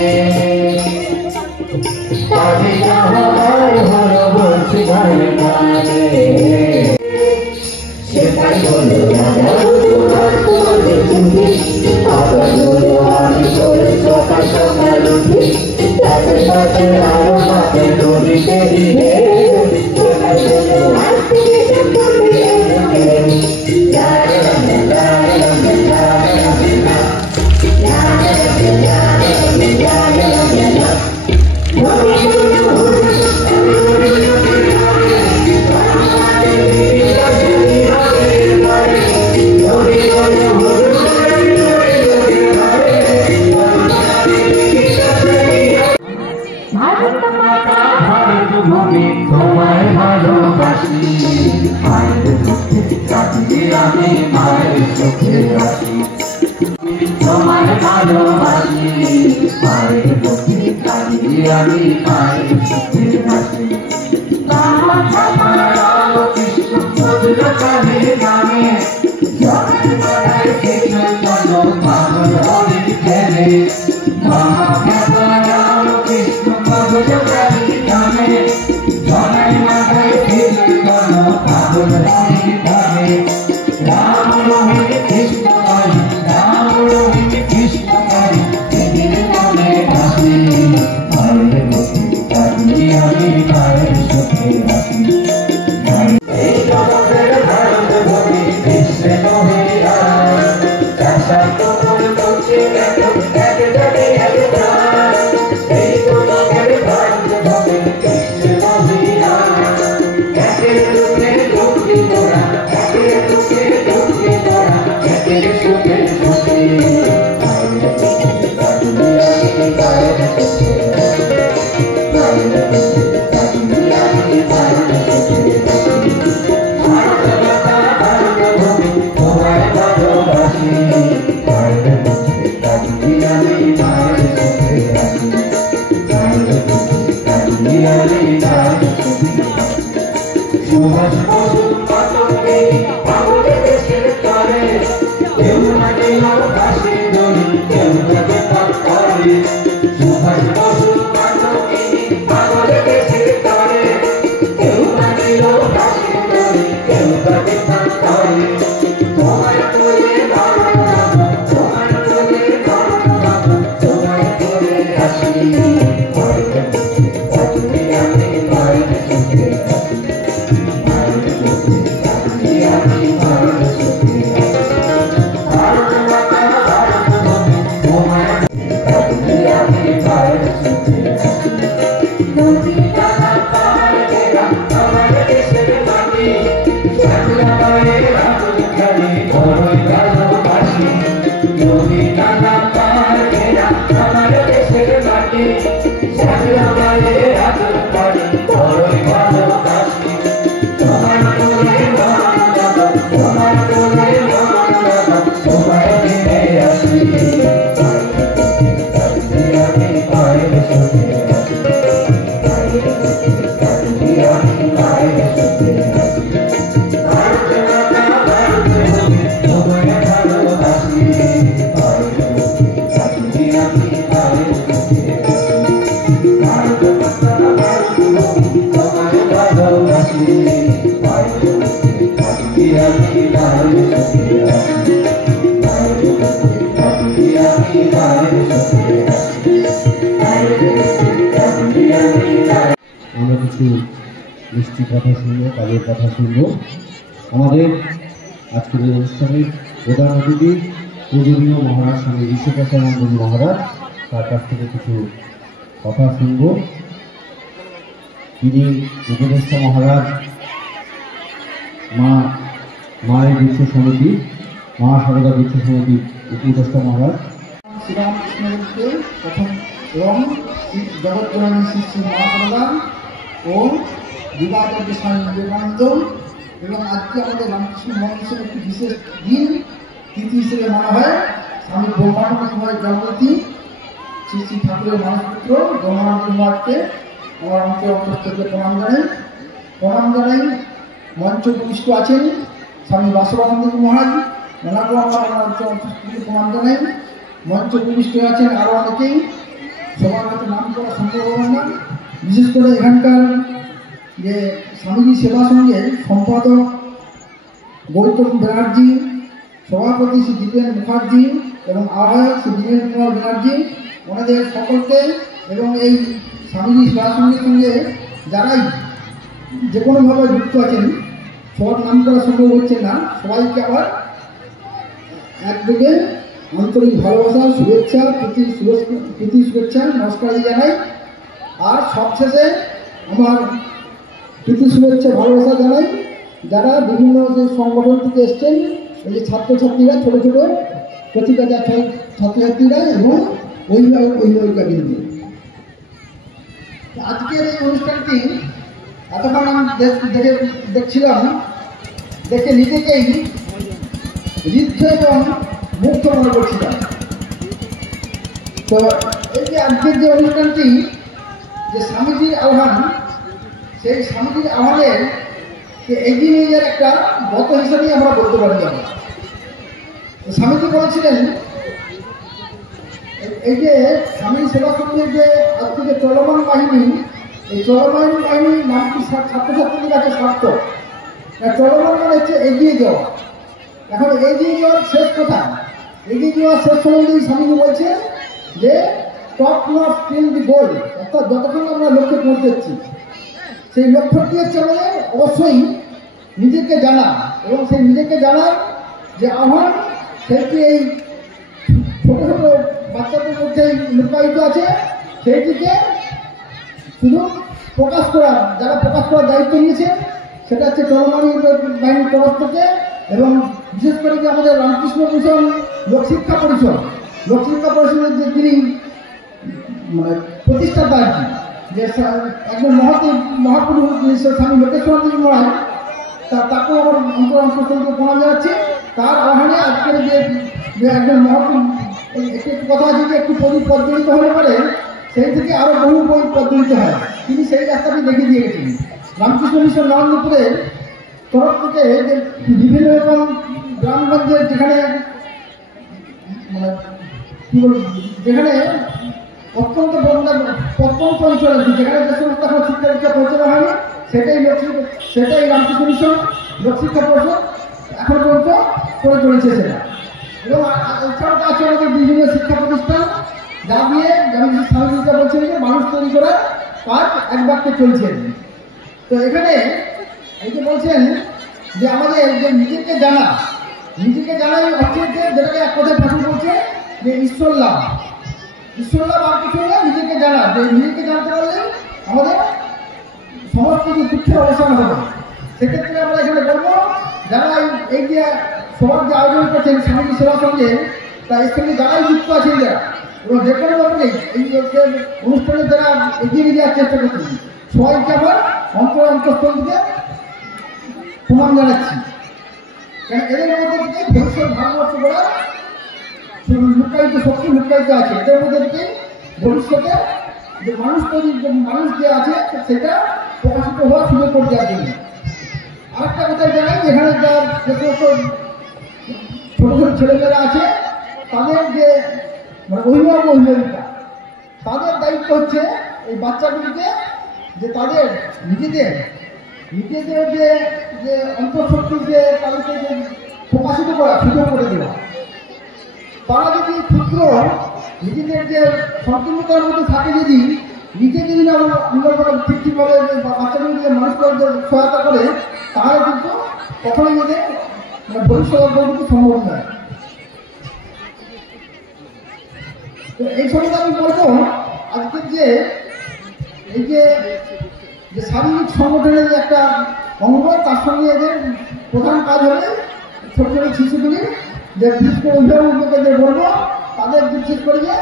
আগে যাওয়ার হলো বলছি গানে গানে সেটাই হলো রাজা তোমার তোমাদের তুমি আবার হলো আমি করে সকাল সকাল উঠি তাদের সাথে আরো মাঠে দড়িতে দিবে সেটাই হলো আজকে তোমায় ভালোবাসি মায়ের চোখে কাঁদি আমি মায়ের চোখে আসি তোমায় ভালোবাসি মায়ের চোখে কাঁদি আমি মায়ের চোখে আসি বাবা ছাড়া কৃষ্ণ চন্দ্র কানে গানে জগৎ বড়াই কৃষ্ণ চন্দ্র পাগল হরি খেলে বাবা ছাড়া কৃষ্ণ চন্দ্র কানে গানে জনাই মাথায় কৃষ্ণ চন্দ্র পাগল হরি খেলে রাম রহিম কৃষ্ণ হরি রাম রহিম কৃষ্ণ হরি দিদির মনে হাসি মায়ের মুখে কাঁদি আমি মায়ের চোখে হাসি এই জগতের ভারত ভূমি বিশ্বে মহিলা চাষা তোমার চোখে দেখো এক জনে এক প্রাণ এই জগতের ভারত ভূমি বিশ্বে মহিলা একের রূপে দুঃখী তোরা একের রূপে দুঃখী তোরা একের সুখে খুশি মায়ের চোখে কাঁদি আমি মায়ের চোখে মায়ের চোখে কাঁদি আমি মায়ের চোখে ভারত মাতা ভারত ভূমি তোমায় ভালোবাসি মায়ের চোখে কাঁদি আমি মায়ের চোখে আসি মায়ের চোখে কাঁদি আমি মায়ের চোখে সুভাষ বসু পাতকে পাগলে দেশের তরে কেউ মাটি ভাসে দড়ি কেউ তাকে পাপ করে সুভাষ বসু পাতকে পাগলে দেশের তরে কেউ মাটি ভাসে দড়ি কেউ তাকে পাপ করে তোমায় করে তোমায় করে তোমায় করে আসি মায়ের চোখে কাঁদি আমি মায়ের চোখে আসি মায়ের চোখে কাঁদি আমি মায়ের চোখে ভারত মাতা ভারত ভূমি তোমায় কাঁদি আমি মায়ের চোখে আসি নদী নালা পাহাড় ঘেরা আমার দেশের মাটি শ্যামলা মায়ের আদর খেলে বড়ই ভালোবাসি নদী নালা পাহাড় ঘেরা আমার দেশের মাটি শ্যামলা মায়ের আদর করে বড়ই ভালোবাসি তোমার কোলে মন লাগা তোমার কোলে মন লাগা তোমায় ফিরে আসি মায়ের চোখে কাঁদি আমি মায়ের চোখে আসি মায়ের চোখে কাঁদি আমি মায়ের চোখে আসি ভারত মাতা ভারত ভূমি তোমায় ভালোবাসি মায়ের চোখে কাঁদি আমি মায়ের চোখে আসি ভারত মাতা ভারত ভূমি তোমায় ভালোবাসি মায়ের চোখে কাঁদি আমি মায়ের চোখে আসি মায়ের চোখে কাঁদি আমি মায়ের চোখে আসি মায়ের চোখে কাঁদি আমি মায়ের আমরা কিছু মিষ্টি কথা শুনবো, তাদের কথা শুনবো। আমাদের আজকের এই অনুষ্ঠানের প্রধান অতিথি পূজনীয় মহারাজ স্বামী বিশ্বপ্রসানন্দ মহারাজ, তার কাছ থেকে কিছু কথা শুনবো। তিনি উপদেষ্টা মহারাজ মায়ের বিশ্ব সমিতি মা সারদা বিশ্ব সমিতির উপদেষ্টা মহারাজ শ্রীরামকৃষ্ণদেবকে প্রথম এবং জগৎজননী শ্রী শ্রী মা সারদা ও বিবাচার্য স্বামী বিবেকানন্দ এবং আজকে আমাদের রামকৃষ্ণ মন্দিরের একটি বিশেষ দিন তিথি হিসেবে মানা হয় স্বামী ব্রহ্মানন্দ কুমারের জন্মতিথি। শ্রী শ্রী ঠাকুরের মানসপুত্র ব্রহ্মানন্দ কুমারকে আমার অন্তর থেকে প্রণাম জানাই। মঞ্চ উপবিষ্ট আছেন স্বামী বাসবানন্দ মহারাজ, ওনাকেও আমার অন্তর থেকে প্রণাম জানাই। মঞ্চে উপবিষ্ট আছেন আরও অনেকেই, সবার হয়তো নাম করা সম্ভব হবে না। বিশেষ করে এখানকার যে স্বামীজি সেবা সঙ্গের সম্পাদক গৌতম ব্যানার্জি, সভাপতি শ্রী দীপেন মুখার্জি এবং আহ্বায়ক শ্রী দীপেন কুমার ব্যানার্জি, ওনাদের সকলকে এবং এই স্বামীজি সেবা সঙ্গের সঙ্গে যারাই যে কোনোভাবে যুক্ত আছেন, সবার নাম করা সম্ভব হচ্ছে না, সবাইকে আবার একযোগে আন্তরিক ভালোবাসা, শুভেচ্ছা, প্রীতি শুভেচ্ছা নমস্কার জানাই। আর সবশেষে আমার প্রীতি শুভেচ্ছা ভালোবাসা জানাই যারা বিভিন্ন যে সংগঠন থেকে এসছেন, এই যে ছাত্রছাত্রীরা, ছোটো ছোটো প্রতিভাজা ছাত্রছাত্রীরা এবং অভিভাবিকাবৃন্দ। আজকের এই অনুষ্ঠানটি এতক্ষণ আমি দেখছিলাম, দেখে নিজেকেই ঋদ্ধ এবং মুগ্ধ মনে করছিলাম। তো এই যে আজকের যে অনুষ্ঠানটি, যে স্বামীজির আহ্বান, সেই স্বামীজির আহ্বানের এগিয়ে নিয়ে যাওয়ার একটা গত হিসাবেই আমরা বলতে পারি। স্বামীজি বলেছিলেন এই যে স্বামী সেবা সঙ্গের যে আজকে যে চলমান বাহিনী, এই চলমান বাহিনীর নামটি ছাত্রছাত্রীদের কাছে সার্থক। চলমান মানে হচ্ছে এগিয়ে যাওয়া। এখন এগিয়ে যাওয়ার শেষ কোথায়? এগিয়ে যাওয়ার শেষ সম্বন্ধে স্বামীজি বলছে যে টপ নট স্টিল দি গোল, অর্থাৎ যতক্ষণ আমরা লক্ষ্যে পৌঁছেছি, সেই লক্ষ্যটি হচ্ছে আমাদের অবশ্যই নিজেকে জানা, এবং সেই নিজেকে জানার যে আহ্বান, সেইটি এই ছোটো ছোটো বাচ্চাদের মধ্যে লুকায়িত আছে। সেইটিকে শুধু প্রকাশ করার, যারা প্রকাশ করার দায়িত্ব নিয়েছে, সেটা হচ্ছে চলমান বাহিনীর তরফ থেকে, এবং বিশেষ করে যে আমাদের রামকৃষ্ণ মিশন লোকশিক্ষা পরিষদের যে তিনি মানে প্রতিষ্ঠাতা আর কি, যে একজন মহাপুরুষ স্বামী লোকেশ্বর মহারাজ, তাকেও আমার অন্তরস্থলকে প্রণাম জানাচ্ছি। তার আহ্বানে আজকের যে একজন মহাপুরুষ, একটি কথা আছে যে একটু প্রজ্বলিত হলে পরে সেই থেকে আরও বহু বই প্রজ্বলিত হয়। তিনি সেই রাস্তাটি দেখিয়ে দিয়ে গেছেন। রামকৃষ্ণ মিশন নবদ্বীপুরের তরফ থেকে যে বিভিন্ন রকম গ্রামগঞ্জের যেখানে মানে কী বলব, যেখানে অত্যন্ত প্রত্যন্ত অঞ্চলে যেখানে যে সমস্ত এখন শিক্ষা দীক্ষা পৌঁছানো হয়নি, সেটাই রামকৃষ্ণ মিশন লোকশিক্ষা পরিষদ এখন পর্যন্ত করে চলেছে সেটা। এবং এছাড়াও আছে আমাদের বিভিন্ন শিক্ষা প্রতিষ্ঠান, যা দিয়ে যেমন স্বামীজিটা বলছেন যে মানুষ তৈরি করার কাজ এক বাক্যে চলছে। তো এখানে এই যে বলছেন যে আমাদের যে নিজেকে জানাই অর্থে যেটাকে এক কথায় ঠাকুর বলছে যে ঈশ্বর লাভ আর কিছু হলে নিজেকে জানা, যে নিজেকে জানতে পারলে আমাদের সমস্ত যে দুঃখের অবসান হবে। সেক্ষেত্রে আমরা এখানে বলবো, যারা এই যে সবার যে আয়োজন করছেন স্বামীজি সেবা সঙ্গে, তা এর সঙ্গে যারাই যুক্ত আছেন, যারা এবং যে কোনো ব্যাপারে এই অনুষ্ঠানে যারা এগিয়ে নিয়ে যাওয়ার চেষ্টা করছেন, সবাইকে আবার অন্তঃস্থল থেকে প্রণাম জানাচ্ছি। কেন এদের মধ্যে থেকে ভবিষ্যৎ ভারতবর্ষ গড়ার শক্তি লুকায়িত আছে। এদের মধ্যে থেকে ভবিষ্যতে যে মানুষ যে আছে সেটা প্রকাশিত হওয়ার সুযোগ করে দেওয়ার জন্য। আরেকটা কথা জানাই, এখানে যে সমস্ত ছোটো ছোটো ছেলেমেয়েরা আছে, তাদের যে মানে অভিভাবিকা, তাদের দায়িত্ব হচ্ছে এই বাচ্চাগুলিকে যে তাদের নিজেদের যে অন্তঃশক্তি যে তাদেরকে যে প্রকাশিত করা, সুযোগ করে দেওয়া। তারা যদি ক্ষুদ্র নিজেদের যে সংকীর্ণতার মধ্যে থাকে, যদি নিজেকে যদি ঠিকভাবে বাচ্চাগুলিকে মানুষ করার সহায়তা করে, তাহলে কিন্তু কখনোই এদের ভবিষ্যৎ অগ্রগতি সম্ভব নয়। তো এই সময় আমি বলবো, আজকের যে এই যে শারীরিক সংগঠনের যে একটা অঙ্গ, তার সঙ্গে এদের প্রধান কাজ হবে ছোট ছোট শিশুগুলির যে বিশেষ করে অভিভাবকদের বলবো, তাদের বিশেষ করে যে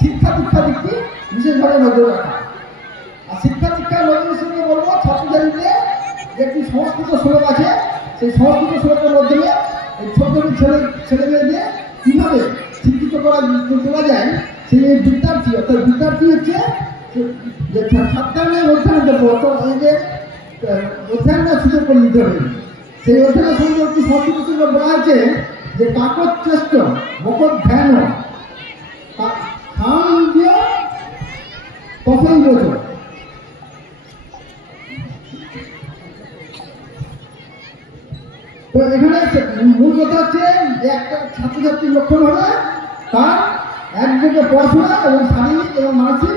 শিক্ষা দিকটি বিশেষভাবে নজর রাখা। আর শিক্ষা নজরের সঙ্গে বলবো, ছাত্রছাত্রীদের যে একটি সংস্কৃত শ্লোক আছে, সেই সংস্কৃত শ্লোকের মাধ্যমে এই ছোট ছোট ছেলে মেয়েদের কীভাবে শিক্ষিত তোলা যায়, সেই বিদ্যার্থী, অর্থাৎ বিদ্যার্থী হচ্ছে যে ছাত্রাঙ্গের অধ্যয়নের সুযোগ করে নিতে হবে। সেই অধ্যয়নের সঙ্গে একটি সংস্কৃত বলা হয়েছে যে কাকত চেষ্ট বকত ধ্যান, সফল বছর। তো এখানে মূল কথা হচ্ছে যে একটা ছাত্রছাত্রীর লক্ষণ হবে তার একদিকে পড়াশোনা এবং শারীরিক এবং মানসিক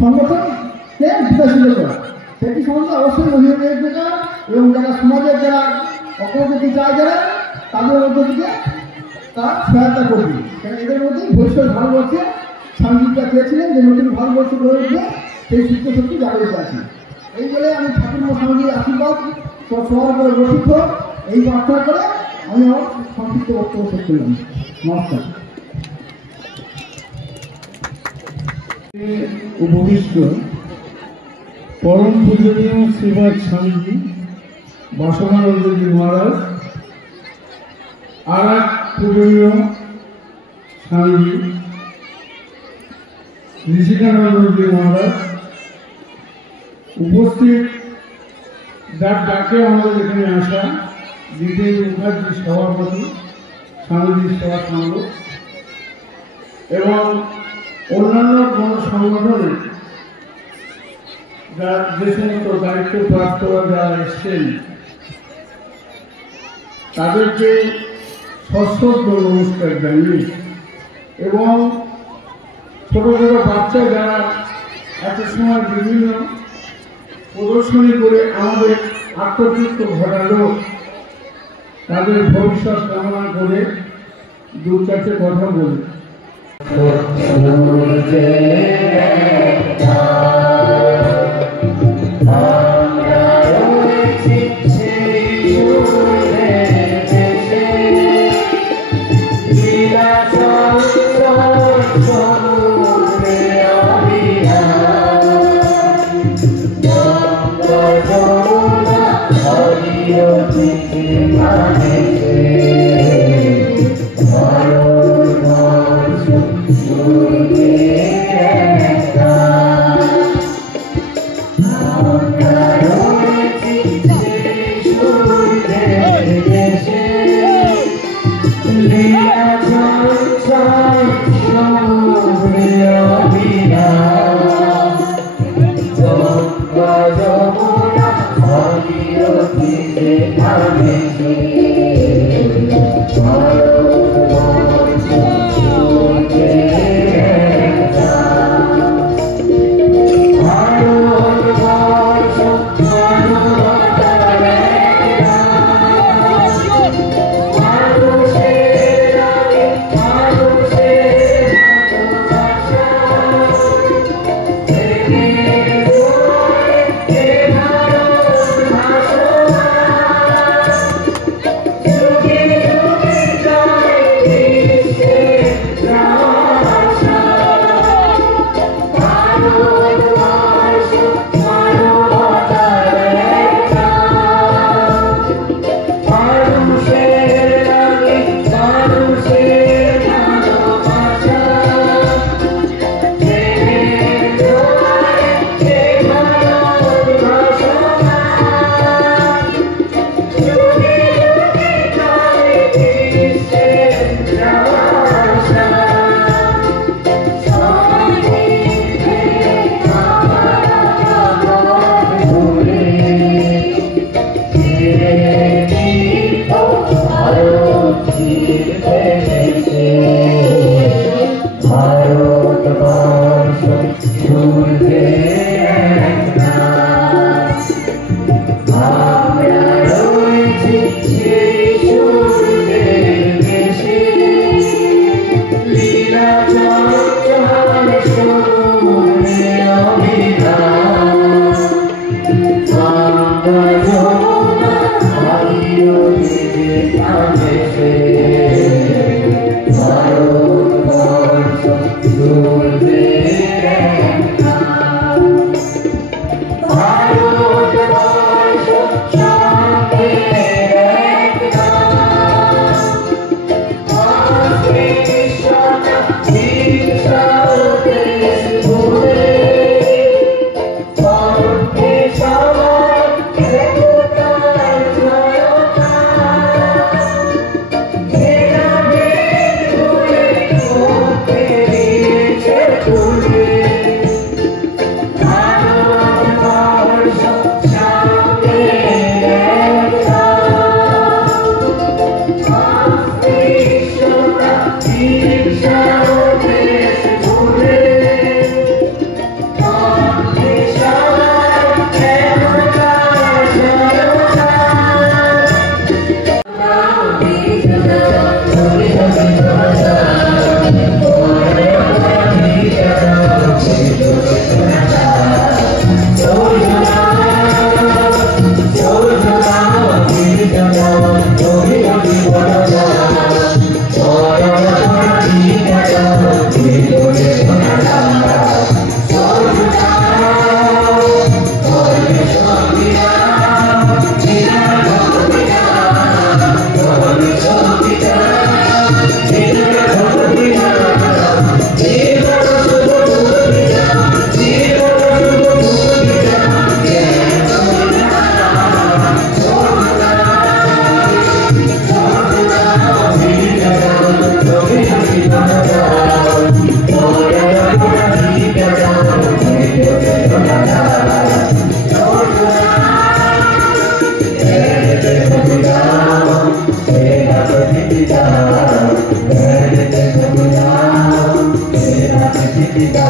সংগঠনকে বিকশিত করা। সেটি সম্বন্ধে অবশ্যই মহিলাদের এবং যারা সমাজের যারা অগ্রগতি চায় যারা তাদের মধ্যে থেকে তার সহায়তা করবে। কারণ এদের মধ্যে ভবিষ্যৎ ভারতবর্ষে স্বামীজিরা চেয়েছিলেন যে নতুন ভারতবর্ষ গড়ে উঠবে, সেই সূত্র শক্তি জাগ্রত আছে। এই বলে আমি ঠাকুর স্বামীজির আশীর্বাদ সবার উপরে গঠিত এই প্রার্থনা করে আমি আমার সংক্ষিপ্ত বক্তব্য শেষ করলাম। নমস্কার। উপবিষ্ট পরম পূজনীয় শ্রীবাদ স্বামীজি বাসবানন্দজি মহারাজ, আর এক পূজনীয় স্বামীজি ঋষিকানন্দজি মহারাজ, উপস্থিত যার ডাকে আমাদের এখানে আসা জিতেন মুখার্জি সভাপতি স্বামীজি সেবা সংঘ এবং অন্যান্য কোনো সংগঠনে যে সমস্ত দায়িত্বপ্রাপ্তরা যারা এসছেন তাদেরকে সশ্রদ্ধ নমস্কার জানিয়ে এবং ছোট ছোট বাচ্চা যারা এত সময় বিভিন্ন প্রদর্শনী করে আমাদের আত্মতৃপ্ত ঘটালো, তাদের ভবিষ্যৎ কামনা করে দু চারটে কথা বলি। Thank you.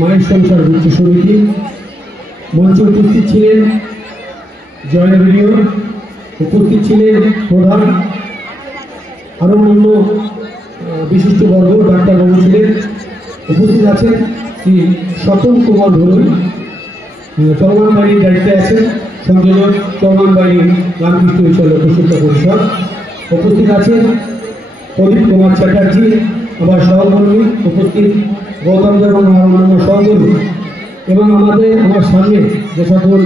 মায়ের সংসার উচ্চ সমিতি মঞ্চে উপস্থিত ছিলেন জয়েন্ট ভিডিও, উপস্থিত ছিলেন প্রধান, আরো অন্য বিশিষ্ট বর্গ ডাক্তারবাবু ছিলেন। উপস্থিত আছেন শ্রী স্বপন কুমার ধরুন, চলমান বাহিনীর দায়িত্বে আছেন সংযোজক চলমান বাহিনী রামকৃষ্ণ মিশন প্রশিক্ষণ পরিষদ। উপস্থিত আছেন প্রদীপ কুমার চ্যাটার্জি, আমার সহকর্মী। উপস্থিত গৌতম দেব এবং অন্যান্য সহকর্মী এবং আমার সামনে যে সকল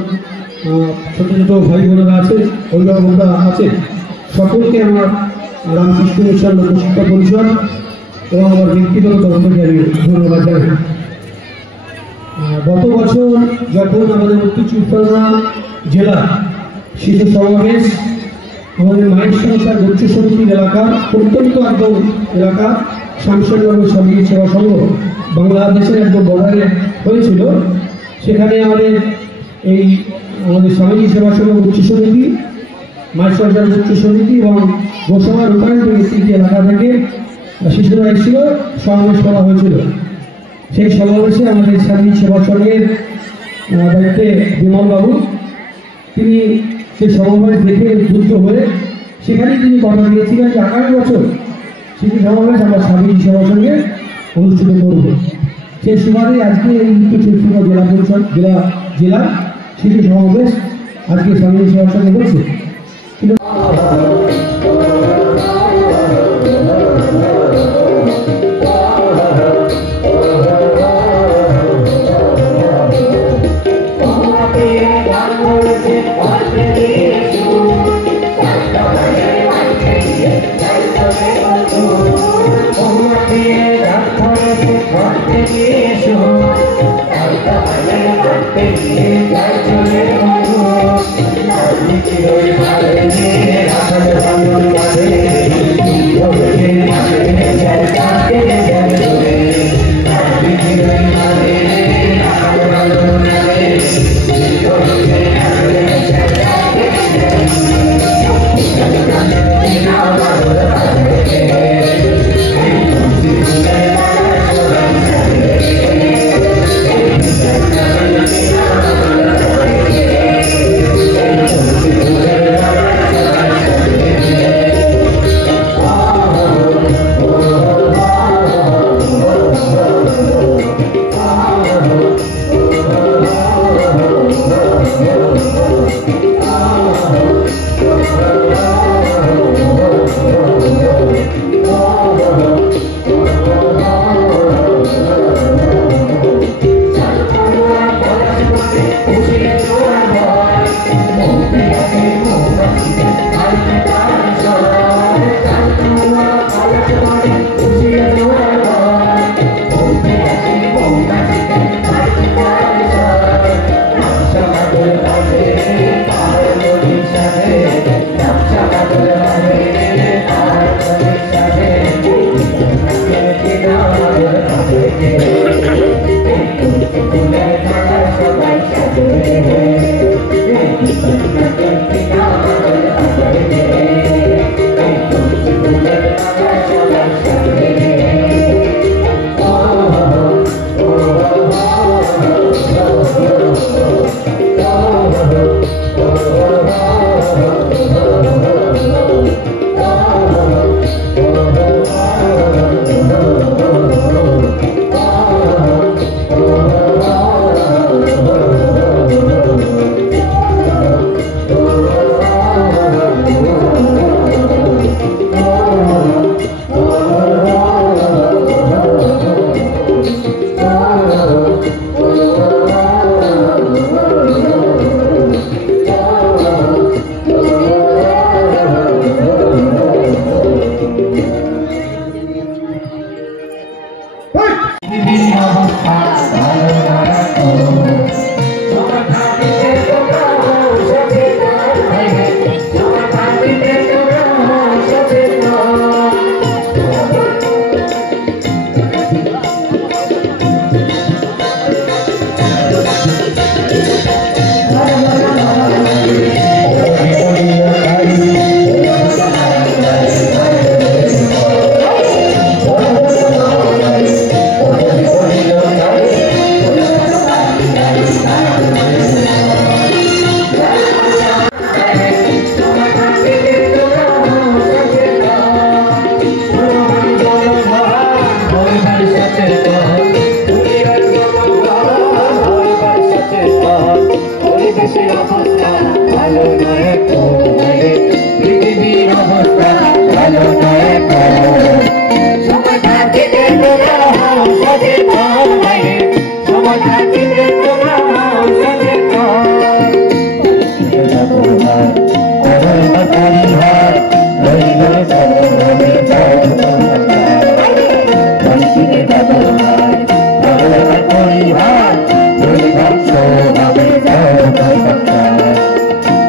ছোট ছোট ভাই বোনেরা আছে, অভিভাবকরা আছে, সকলকে আমার রামকৃষ্ণ মিশন প্রশিক্ষণ পরিষদ এবং আমার ব্যক্তিগত তরফ থেকে আমি ধন্যবাদ জানাই। গত বছর যখন আমাদের উত্তর চব্বিশ পরগনা জেলা শিশু সমাবেশ আমাদের মায়ের সংসার উচ্চ সমিতির এলাকার প্রত্যন্ত একদম এলাকা শামশেরনগর স্বামী সেবা সংঘ বাংলাদেশের একদম বর্ডারে হয়েছিল, সেখানে আমাদের স্বামীজি সেবা সংঘ উচ্চ সমিতি, মায়ের সংসার উচ্চ সমিতি এবং গোসাবা রূপায়ণ তিনটি এলাকা থেকে শিশুরা এসেছিল, সমাবেশ করা হয়েছিল। সেই সমাবেশে আমাদের স্বামী সেবা সংঘের দায়িত্বে বিমলবাবু, তিনি সেই সমাবেশ দেখে উদ্বুদ্ধ হয়ে সেখানেই তিনি কথা দিয়েছিলেন যে আগামী বছর শিশু সমাবেশ আমরা স্বামী সেবা সংঘে অনুষ্ঠিত করব। সেই সুবাদে আজকে এই উত্তর চব্বিশ পরগনা জেলা পরিষদ জেলা শিশু সমাবেশ আজকে স্বামী সেবা সংঘে হয়েছে। পরিবেশের অবস্থা ভালো নয় পৃথিবীর অবস্থা ভালো নয় সময় থাকিতে তোমরা সচেতন সময় থাকিতে তোমরা সচেতন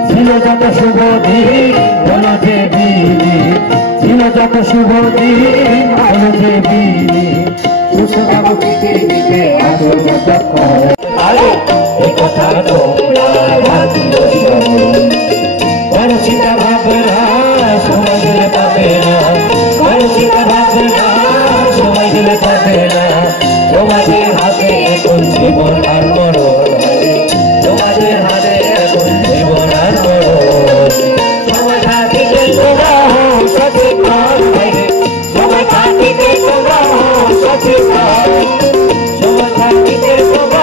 ছিল যত শুভ দিন হলো যে দিন ছিল যত শুভ দিন হলো যে দিন সুস্থভাবে পৃথিবীতে আসো আরে এই কথা তোমরা ভাবিও বড় চিন্তা ভাবনা সময় দিলে পাবে না বড় চিন্তা ভাবনা সময় দিলে পাবে না তোমাদের হাতে এখন জীবন আর মরণ তোমাদের হাতে এখন জীবন আর মরণ সময় থাকিতে তোমরা সচেতন সময় থাকিতে তোমরা সচেতন সময় থাকিতে তোমরা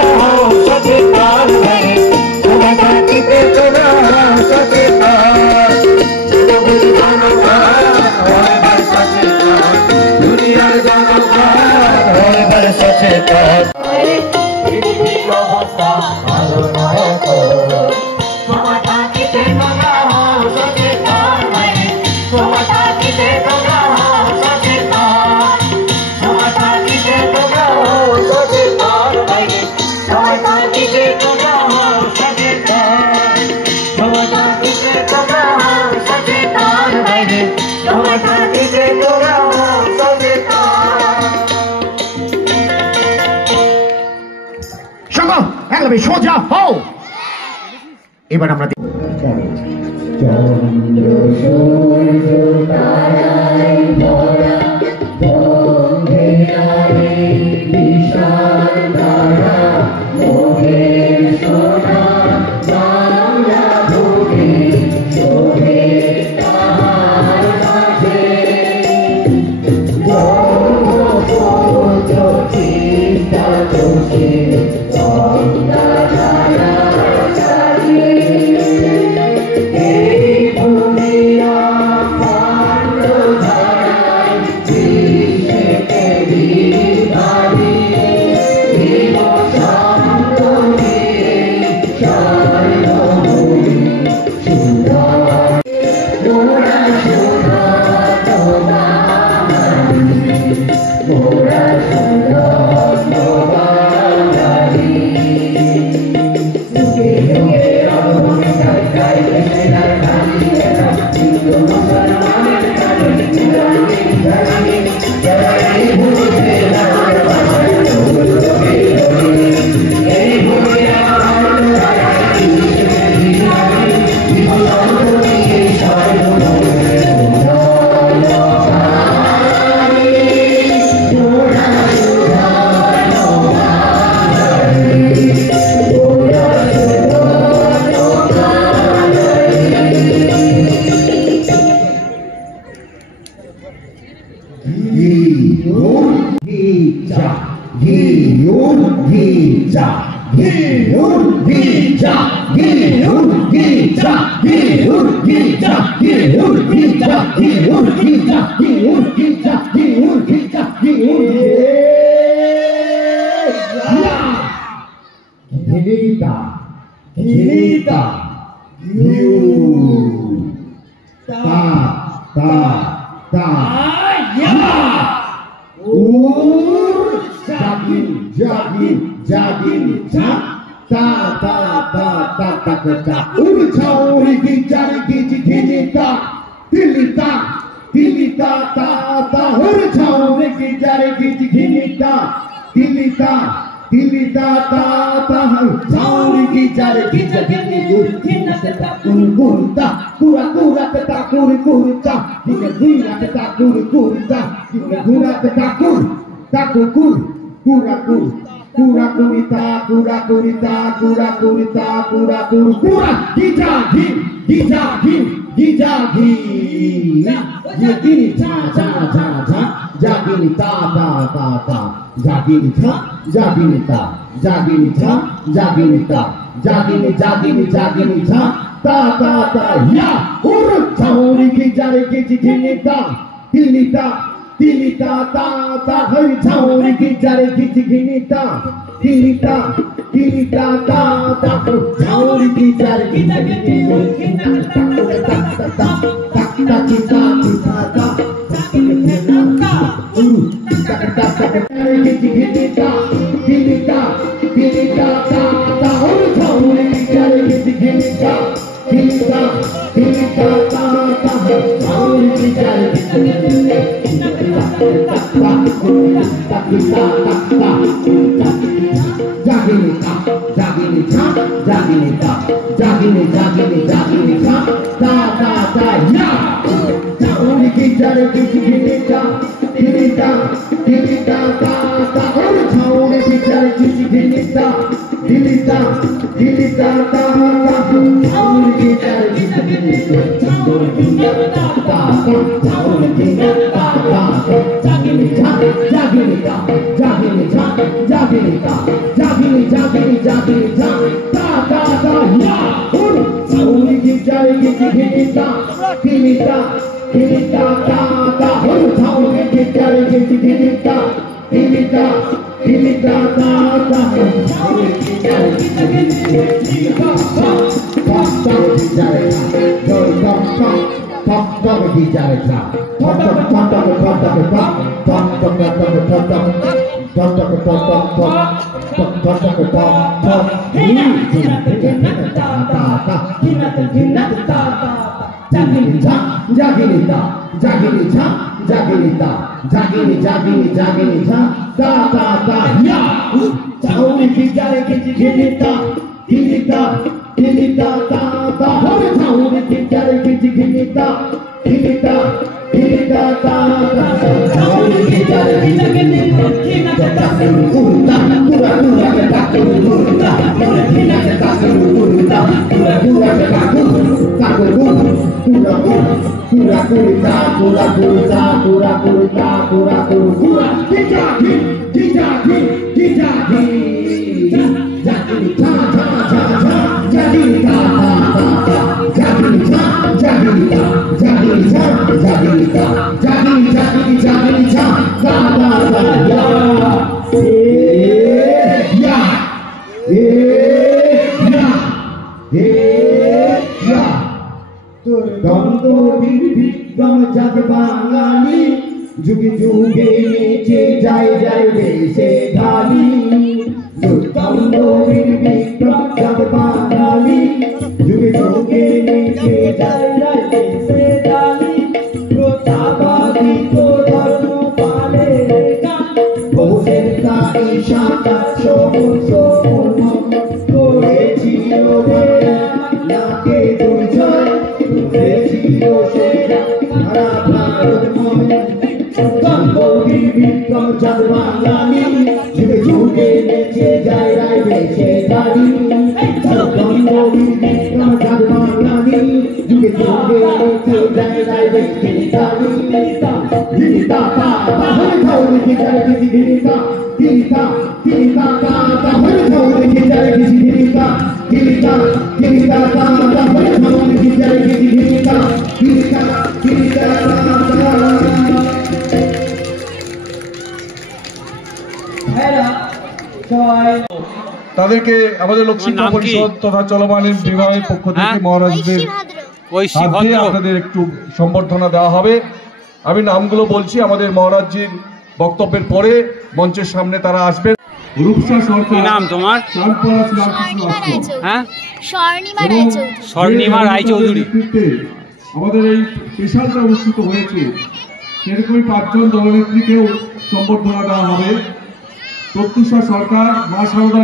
সচেতন সময় থাকিতে তোমরা সচেতন দুনিয়ার জনগণ এবার সচেতন পৃথিবীর অবস্থা ভালো নয় সময় থাকিতে তোমরা সচেতন সময় থাকিতে তোমরা সচেতন সময় থাকিতে তোমরা সচেতন সময় থাকিতে তোমরা সচেতন সময় থাকিতে তোমরা সচেতন সময় থাকিতে তোমরা সঙ্গ সোজা হও এবার আমরা চন্দ্র সূর্য তারায় ভরা গম্ভীরারে বিশাল তারা মোহের সোনা বাংলা ভূমি শোভে তাহার মাঝে জন্মপত্র চিন্তা দোষে গঙ্গা ধারা জাগিনি জাগিনি জাগিনি ঝা তা তা তা ইয়া উর ঝাউরি কি জারে কি জিগিনি তা তিলিতা তিলিতা তা তা হই ঝাউরি কি জারে কি জিগিনি তা তিলিতা তিলিতা তা তা ঝাউরি কি জারে কি জিগিনি তা তা তা তা তা তা তা যুগে যুগে নেচে যায় যায় দেশে ঢালি দুর্গন্ধের বিক্রম জগ বাঙালি যুগে যুগে নেচে যায় যায় দেশে ঢালি প্রতাপাদি তো ধর্ম পালে বসের তাই সাকা সবুজ সপূর্ণ করেছিল রে নাকে দুর্জয় করেছিল সেরা সারা ভারত বিক্রম জগ বাঙালি যুগে যুগে নেচে যায় রায় দেশে ঢালি বিক্রম জগ বাঙালি যুগে যুগে নেচে যায় রায় দেশে ঢালি গিরিতা তা তা হরে ধাউরি কি যায় কি গিরিতা গিরিতা গিরিতা তা তা হরে ধাউরি কি যায় কি গিরিতা গিরিতা গিরিতা তা তা হরে ধাউরি কি যায় কি গিরিতা গিরিতা গিরিতা তা তাদেরকে আমাদের লোকশিক্ষা পরিষদ তথা চলমান বিভাগের পক্ষ থেকে মহারাজদের হাতে আপনাদের একটু সম্বর্ধনা দেওয়া হবে। আমি নামগুলো বলছি, আমাদের মহারাজজির বক্তব্যের পরে মঞ্চের সামনে তারা আসবেন। রূপসা সরকার, নাম তোমার? স্বর্ণিমা রায়চৌধুরী। আমাদের এই স্পেশালটা অনুষ্ঠিত হয়েছে, সেরকমই 5 জন দলনেত্রীকেও সম্বর্ধনা দেওয়া হবে। প্রত্যুষা সরকার, মা সারদা।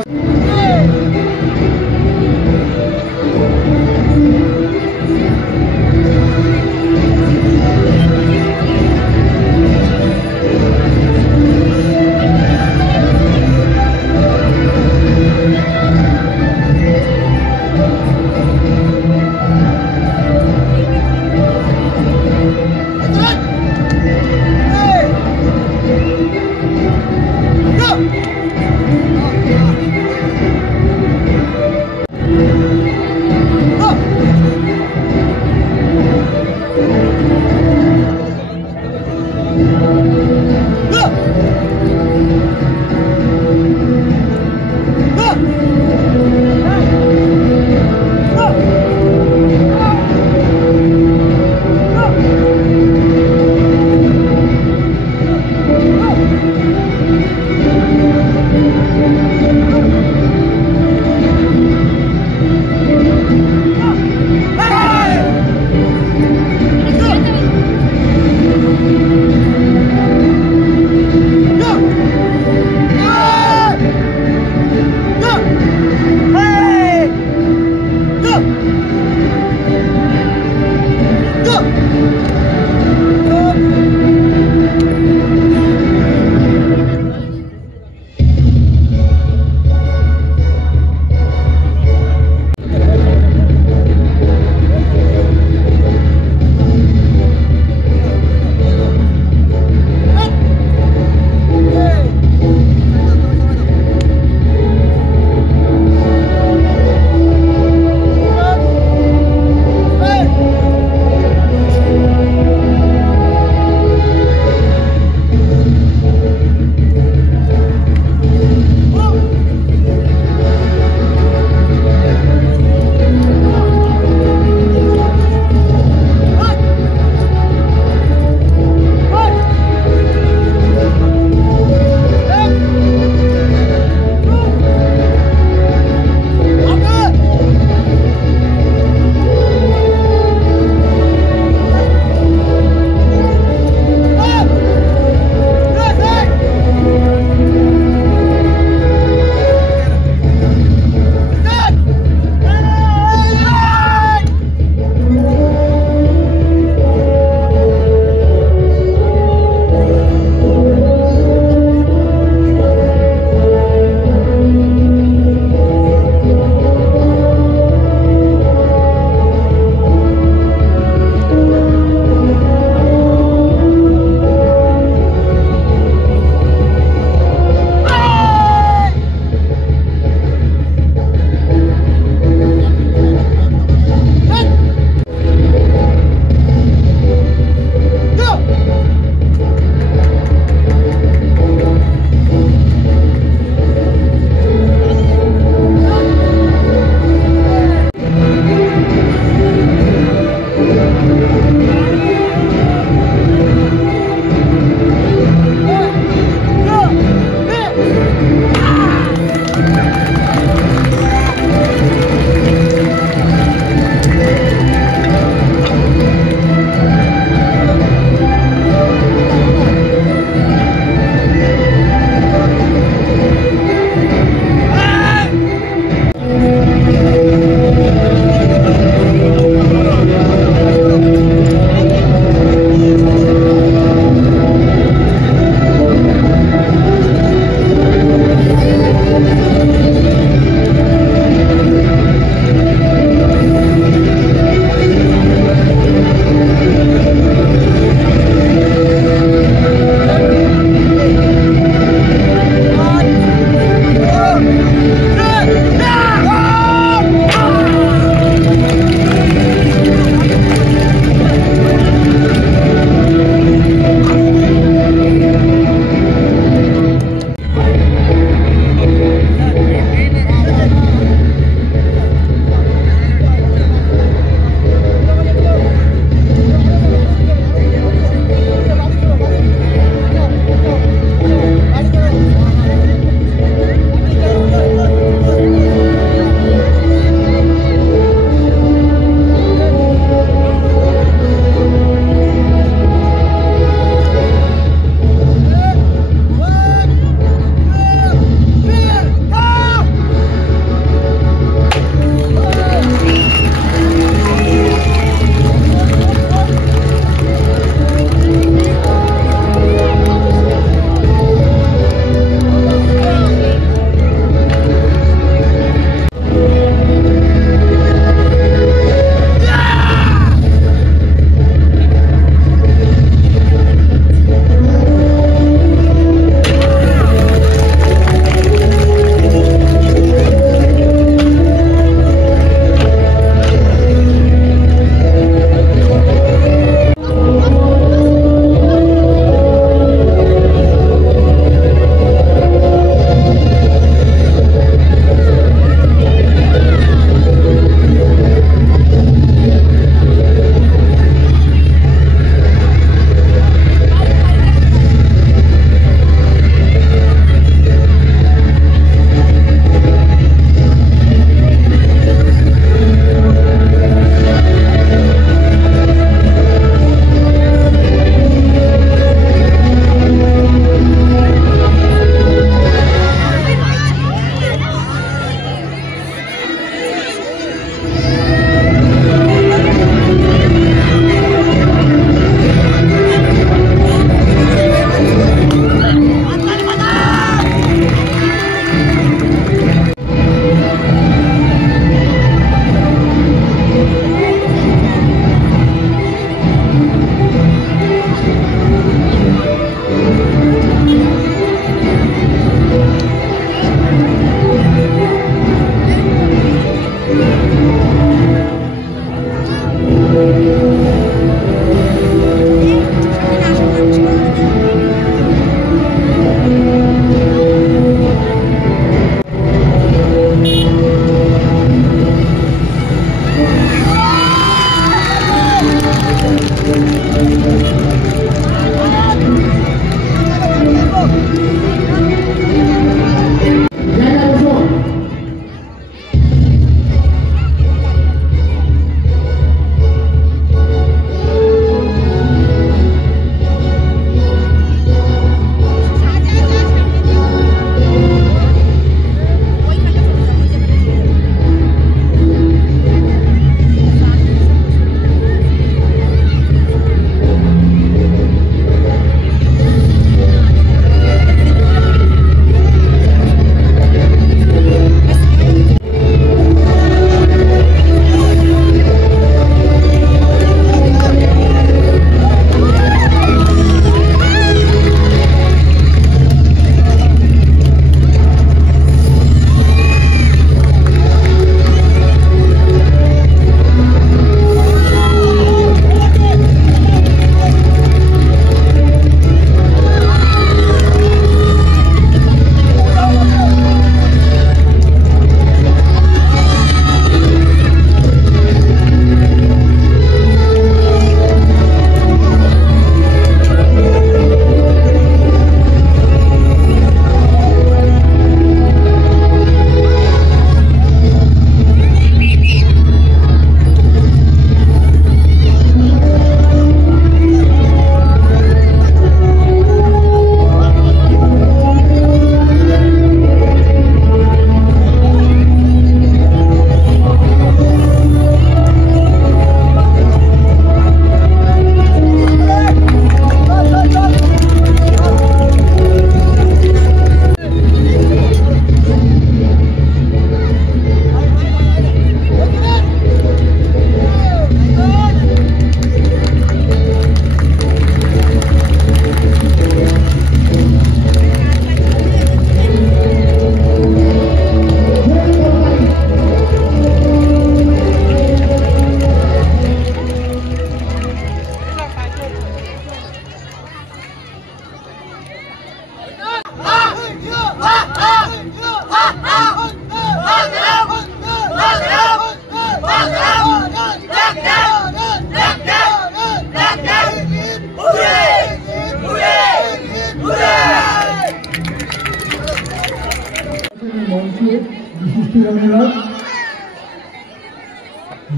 ভাইবোনেরা,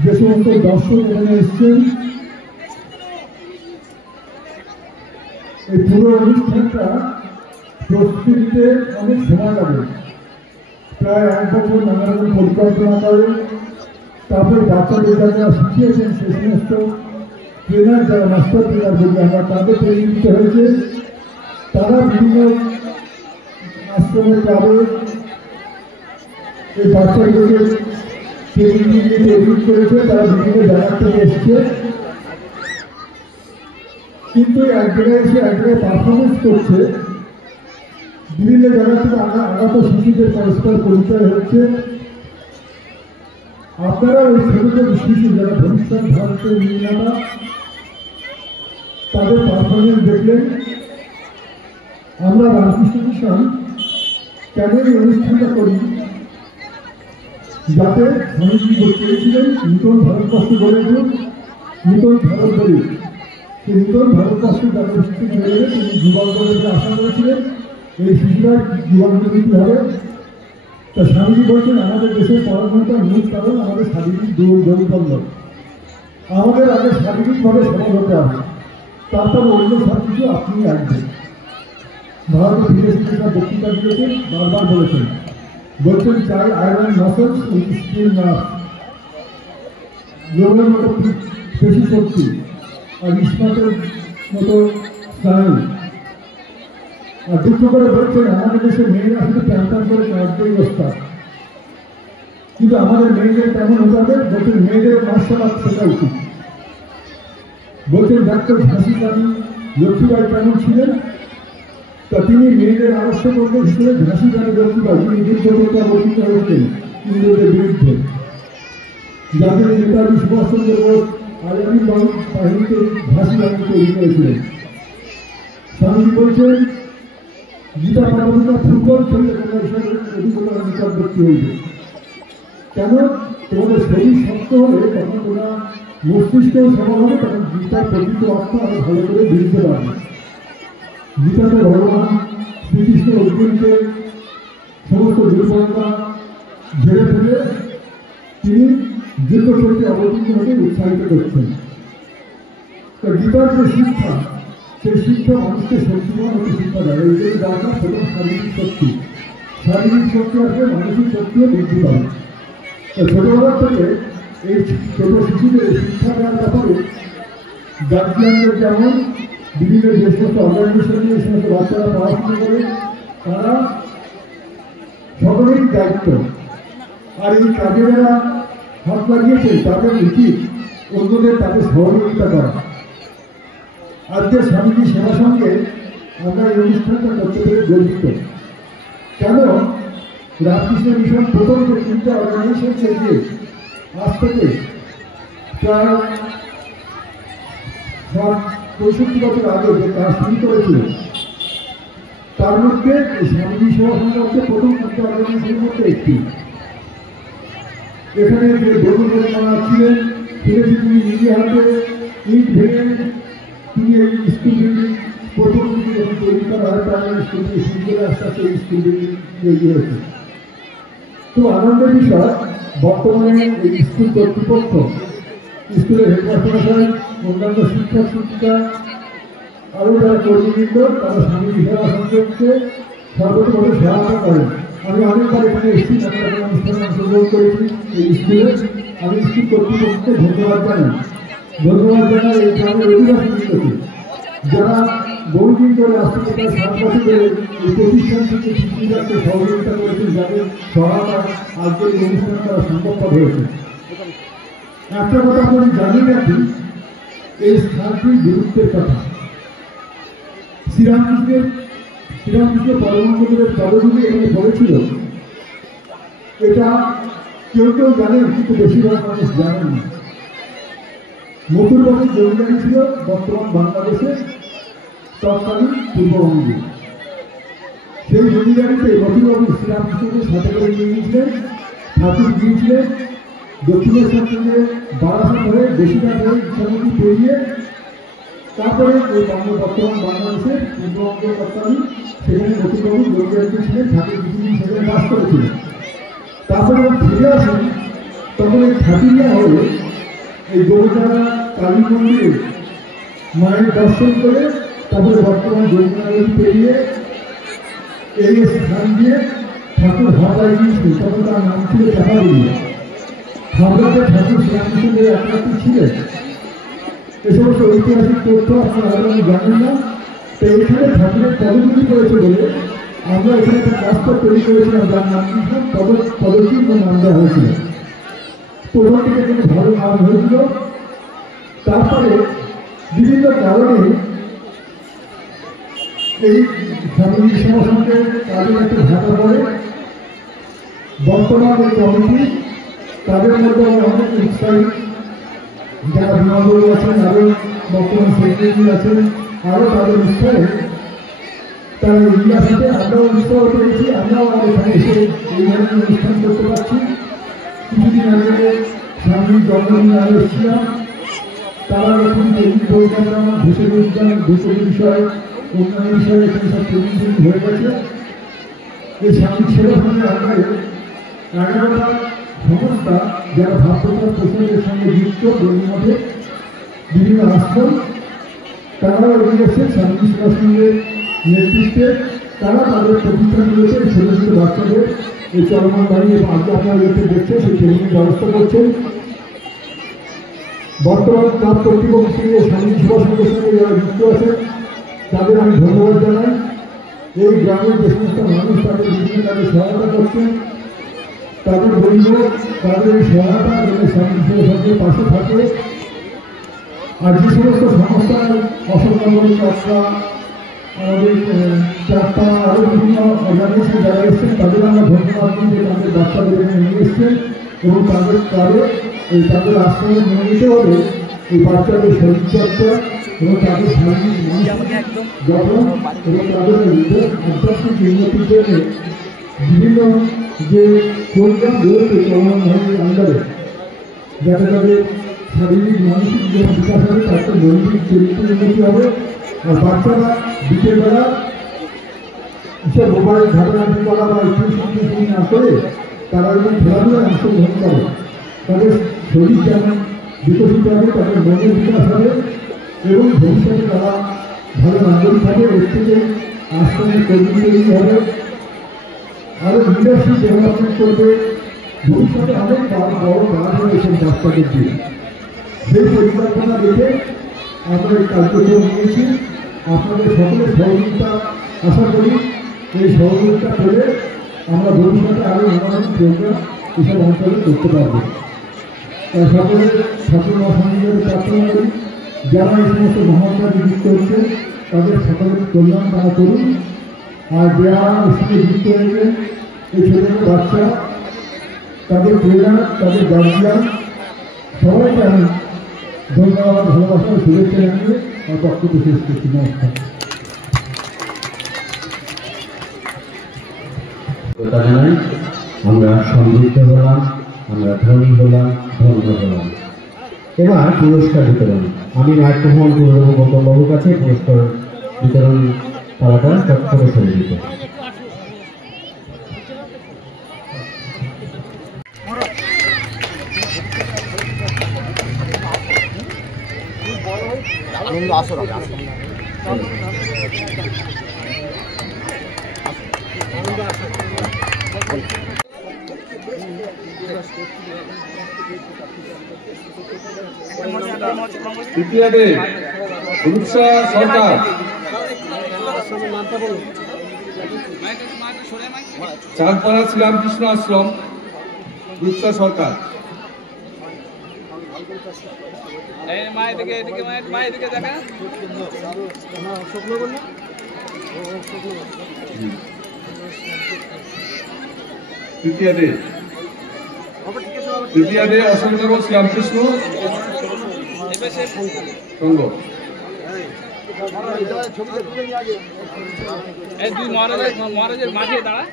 যে সমস্ত দর্শক এখানে এসছেন, এই পুরো অনুষ্ঠানটা প্রস্তুতিতে অনেক সময় লাগে। প্রায় 1 বছর নানা রকম পরিকল্পনা করে, তারপরে বাচ্চাদের যারা শিখিয়েছেন সেই সমস্ত ট্রেনার, যারা মাস্টার ট্রেনার বলি আমরা, তাদের ট্রেনিং দিতে হয়েছে। তারা বিভিন্ন আশ্রমের ক্লাবে এই বাচ্চাগুলোকে ট্রেনিং দিয়ে ট্রেনিং করেছে, তারা বিভিন্ন জায়গা থেকে এসছে। কিন্তু এক জায়গায় এসে এক জায়গায় পারফরমেন্স করছে, বিভিন্ন জায়গা থেকে আগত শিশুদের পরস্পর পরিচয় হচ্ছে। আপনারা ওই ছোট ছোট শিশু যারা ভবিষ্যৎ ভারতের নির্মাতা, তাদের পারফরমেন্স দেখলেন। আমরা রামকৃষ্ণ মিশন কেন এই অনুষ্ঠানটা করি, যাতে স্বামীজি চেয়েছিলেন নূতন ভারতবর্ষ গড়ে উঠুক, নূতন ভারত গড়ে। সেই নূতন ভারতবর্ষ যাদের শিশু গড়ে তিনি যুবকদেরকে আশা করেছিলেন এই শিশুরা জীবনমুখী হবে। তা স্বামীজি বলছেন আমাদের দেশের পড়াশোনাটার মূল কারণ আমাদের শারীরিক দৌর্বল্য। আমাদের আগে শারীরিকভাবে সবল হতে হবে, তারপর অন্য সব কিছু আপনি রাখবেন। ভারতের বিদেশ নেতা বক্তৃতা দিয়েছেন, বারবার বলছেন চাই iron muscles with steel nerve, লোকের মতো পেশি শক্তি আর ইস্পাতের মতো স্নায়ু। আর দুঃখ করে বলছেন আমাদের দেশের মেয়েরা শুধু প্যান্টার করে কাটতেই অবস্থা, কিন্তু আমাদের মেয়েদের কেমন হতে হবে বলছেন মেয়েদের মার্শাল আর্ট শেখা উচিত। বলছেন ডাক্তার ঝাঁসি রানী লক্ষ্মীবাই কেমন ছিলেন, তা তিনি মেয়েদের আদর্শ করতে হিসেবে ঝাঁসি রানী লক্ষ্মীবাই তিনি যুদ্ধ করতে অবস্থিত হয়েছেন ইংরেজদের বিরুদ্ধে। জাতির নেতাজি সুভাষচন্দ্র বোস আজাদি বাহিনীতে ঝাঁসি রানী তৈরি করেছিলেন। স্বামীজি বলছেন গীতা পাঠবিকা ফুটবল খেলতে অভিজ্ঞতার নিকটবর্তী হইবে। কেন? তোমাদের শরীর শক্ত হলে তখন তোমরা মস্তিষ্কেও সবল হবে, তখন গীতার প্রকৃত অর্থ আরো ভালো করে বুঝতে পারবে। গীতাতে ভগবান শ্রীকৃষ্ণ অর্জুনকে সমস্ত দুর্বলতা ঝেড়ে ফেলে তিনি যুদ্ধ করতে অবতীর্ণ হতে উৎসাহিত করছেন। তো গীতার যে শিক্ষা, সেই শিক্ষা মানুষকে শক্তিমান হতে শিক্ষা দেয়। এই দরকার প্রথম শারীরিক শক্তি। শারীরিক শক্তি আসলে মানসিক শক্তিও বৃদ্ধি পাবে। ছোটবেলা থেকে এই ছোট শিশুদের শিক্ষা দেওয়ার ব্যাপারে গার্জিয়ানদের যেমন বিভিন্ন যে সমস্ত অর্গানাইজেশন নিয়ে এই সমস্ত বাচ্চারা পড়াশোনা করে, তারা সকলেরই দায়িত্ব। আর এই কাজে যারা হাত লাগিয়েছেন তাদের উচিত অন্যদের তাদের সহযোগিতা করা। আজকে স্বামীজি সেবা সঙ্গে আমরা এই অনুষ্ঠানটা করতে পেরে গর্বিত। কেন? রামকৃষ্ণ মিশন প্রথম যে 3টা অর্গানাইজেশন থেকে আজ থেকে প্রায় 65 বছর আগে যে কাজ শুরু করেছিল, তার মধ্যে স্বামীজি সেবা সংঘ হচ্ছে প্রথম 3টা অর্গানাইজেশনের মধ্যে একটি। এখানে যে বন্ধুরা ছিলেন, শুনেছি তিনি নিজে হাতে ইট ভেঙে তিনি এই স্কুল বিল্ডিং প্রথম দিকে যখন তৈরি করা হয়, প্রাইমারি স্কুল থেকে শুরু করে আস্তে আস্তে এই স্কুল বিল্ডিং তৈরি হয়েছে। তো আনন্দের বিষয়, বর্তমানে এই স্কুল কর্তৃপক্ষ, স্কুলের হেডমাস্টার, অন্যান্য শিক্ষক শিক্ষিকা, আরও যারা কর্মীবৃন্দ, তারা স্বামীজি সেবা সংঘকে সর্বতভাবে সহায়তা করেন। আমি অনেকবার এখানে এসেছি, আমরা অনুষ্ঠানে অংশগ্রহণ করেছি এই স্কুলে। আমি স্কুল কর্তৃপক্ষকে ধন্যবাদ জানাই। ধন্যবাদ জানাই এই গ্রামের অধিবাসী বৃন্দকে, যারা বহুদিন ধরে আসতে প্রায় 7 বছর ধরে এই প্রতিষ্ঠান থেকে শিশুদেরকে সহযোগিতা করেছেন, যাদের সহায়তা আজকের এই অনুষ্ঠান করা সম্ভবপর হয়েছে। একটা কথা আপনি জানিয়ে রাখি এই স্থানটির গুরুত্বের কথা। শ্রীরামকৃষ্ণ পরমহংসদেবের পদগুলি এখানে পড়েছিল, এটা কেউ কেউ জানেন কিন্তু বেশিরভাগ মানুষ জানেন না। মথুরবাবুর জমিদারি ছিল বর্তমান বাংলাদেশের তৎকালীন পূর্ববঙ্গে। সেই জমিদারিতে মথুরবাবু শ্রীরামকৃষ্ণকে সাথে করে নিয়ে গিয়েছিলেন, ঠাকুর গিয়েছিলেন দক্ষিণেশ্বর থেকে বারাসাত হয়ে বেশিরভাগ হয়ে ইচ্ছামতি পেরিয়ে, তারপরে ওই বর্তমান বাংলাদেশের পূর্ববঙ্গের তৎকালীন সেখানে মথুরবাবু জমিদারিতে ছিলেন, ঠাকুর কিছুদিন সেখানে বাস করেছিলেন। তারপরে ফিরে আসেন তখন এই খাটিয়া হয়ে এই গৌরচারা কালী মন্দিরে মায়ের দর্শন করে তারপরে বর্তমান যমুনা নদী পেরিয়ে এই স্থান দিয়ে ঠাকুর হাওড়ায় গিয়েছিল। তখন তার নাম ছিল চাপাগুলি। হাওড়াতে ঠাকুর শ্রীরামকৃষ্ণের একমাত্র ছিলেন। এ সমস্ত ঐতিহাসিক তথ্য আপনারা আলাদা জানেন না। তো এখানে ঠাকুরের পদগুলি করেছে বলে আমরা এখানে একটা রাস্তা তৈরি করেছিলাম, যার নাম পদচিহ্ন নাম দেওয়া হয়েছিল। তো ওখান থেকে কিন্তু ভালো নাম হয়েছিল। তারপরে বিভিন্ন কারণে এই স্বামী বিশ্বনাথের কাজের একটা ভাটা পড়ে। বর্তমান এই কমিটি তাদের মধ্যে অনেক উৎসাহী, যারা বিমানবন্দর আছেন, আরও বর্তমান সেক্রেটারি আছেন, আরও তাদের উৎসাহে তারা এগিয়ে আসতে আমরাও উৎসাহ পেয়েছি। আমরাও এখানে এসে এই ধরনের অনুষ্ঠান করতে পারছি। কিছুদিন আগে স্বামীর জন্মদিনে আমি এসেছিলাম। তারা নতুন ট্রেনিং প্রোগ্রাম, ভেষজ বিজ্ঞান, ভেষজ বিষয়, অন্যান্য বিষয়ে এখানে সব ট্রেনিং হয়ে গেছে। এই স্বামী সেবা সঙ্গে আন্ডারে 11টা সংস্থা যারা ভাবপ্রচার প্রচারের সঙ্গে যুক্ত মধ্যে বিভিন্ন আশ্রম, তারাও এগিয়ে এসে স্বামী সেবা সঙ্গের নেতৃত্বে তারা তাদের প্রতিষ্ঠান রয়েছে ছোট ছোট বাচ্চাদের এই চলমান বাড়ি এবং আগে আপনারা যেতে দেখছেন সেই ট্রেনিংয়ের ব্যবস্থা করছেন। বর্তমান ক্লাব কর্তৃপক্ষের সঙ্গে স্বামী সেবা সঙ্গের সঙ্গে যারা যুক্ত আছেন তাদের আমি ধন্যবাদ জানাই। এই গ্রামের যে সমস্ত মানুষ তাদের বিভিন্ন কাজে সহায়তা করছেন, তাদের বলব তাদের এই সহায়তা যাতে স্বামী সেবা সঙ্গের পাশে থাকে। আর যে সমস্ত সংস্থার অসাধারণ যাত্রা, আমাদের চারটা আরও বিভিন্ন অর্গানাইজেশন যারা এসছেন তাদের আমরা ধন্যবাদ দিই যে তাদের বাচ্চাদের এখানে নিয়ে এসছেন এবং তাদের কাজে এই তাদের আশ্রমে নিয়মিতভাবে এই বাচ্চাদের শরীরচর্চা এবং তাদের শারীরিক মানসিক গঠন এবং তাদের আধ্যাত্মিক উন্নতির জন্য বিভিন্ন যে প্রোগ্রাম রয়েছে চলমান আন্ডারে, যাতে তাদের শারীরিক মানসিক যে বিকাশ হবে, তাদের নৈতিক চরিত্র উন্নতি হবে। আর বাচ্চারা বিকেলবেলা এসব মোবাইল ঘাটাঘাটি করা বা একটু না করে তারা যখন খেলাধুলায় অংশগ্রহণ করে তাদের শরীর যেমন বিকশিত হবে, তাদের মনের বিকাশ হবে এবং ভবিষ্যতে তারা ভালো নাগরিক হবে। এর থেকে আশ্রমের কর্মী তৈরি হবে, আরও লিডারশিপ ডেভেলপমেন্ট করবে। ভবিষ্যতে অনেক বড় কাজ হয়েছে বাচ্চাদের দিয়ে। সেই পরিকল্পনা দেখে আমরা এই কার্যক্রম নিয়েছি। আপনাদের সকলের সহযোগিতা আশা করি। এই সহযোগিতা পেলে আমরা ভবিষ্যতে আরও নানান প্রোগ্রাম এসব অঞ্চলে করতে পারব। তাই সকলের ছাত্র সমাজের প্রার্থনা করি, যারা এই সমস্ত মহাকাজে যুক্ত হচ্ছে তাদের সকলের কল্যাণ তারা করুন। আর যারা এর সঙ্গে যুক্ত হয়েছে এই ছোটো ছোটো বাচ্চা, তাদের প্রেরণা, তাদের গার্জিয়ান সবাইকে আমি ধন্যবাদ, ভালোবাসা, শুভেচ্ছা জানিয়ে আমার বক্তব্য শেষ করছি। নমস্কার। জানাই আমরা সমৃদ্ধ হলাম, আমরা ধনী হলাম, ধন্য হলাম। এবার পুরস্কার বিতরণ। আমি মাইক্রোফোন তুলে দেবো গৌতমবাবুর কাছে। পুরস্কার বিতরণ পালাটা চট্টরে চলে দিতে। তৃতীয়াতে রূপসা সরকার, চাঁদপাড়া শ্রীরামকৃষ্ণ আশ্রম, রূপসা সরকার। তৃতীয়াতে অশোকনগর শ্রীরামকৃষ্ণ সংঘ। দুই মহারাজের মাঠে দাঁড়া।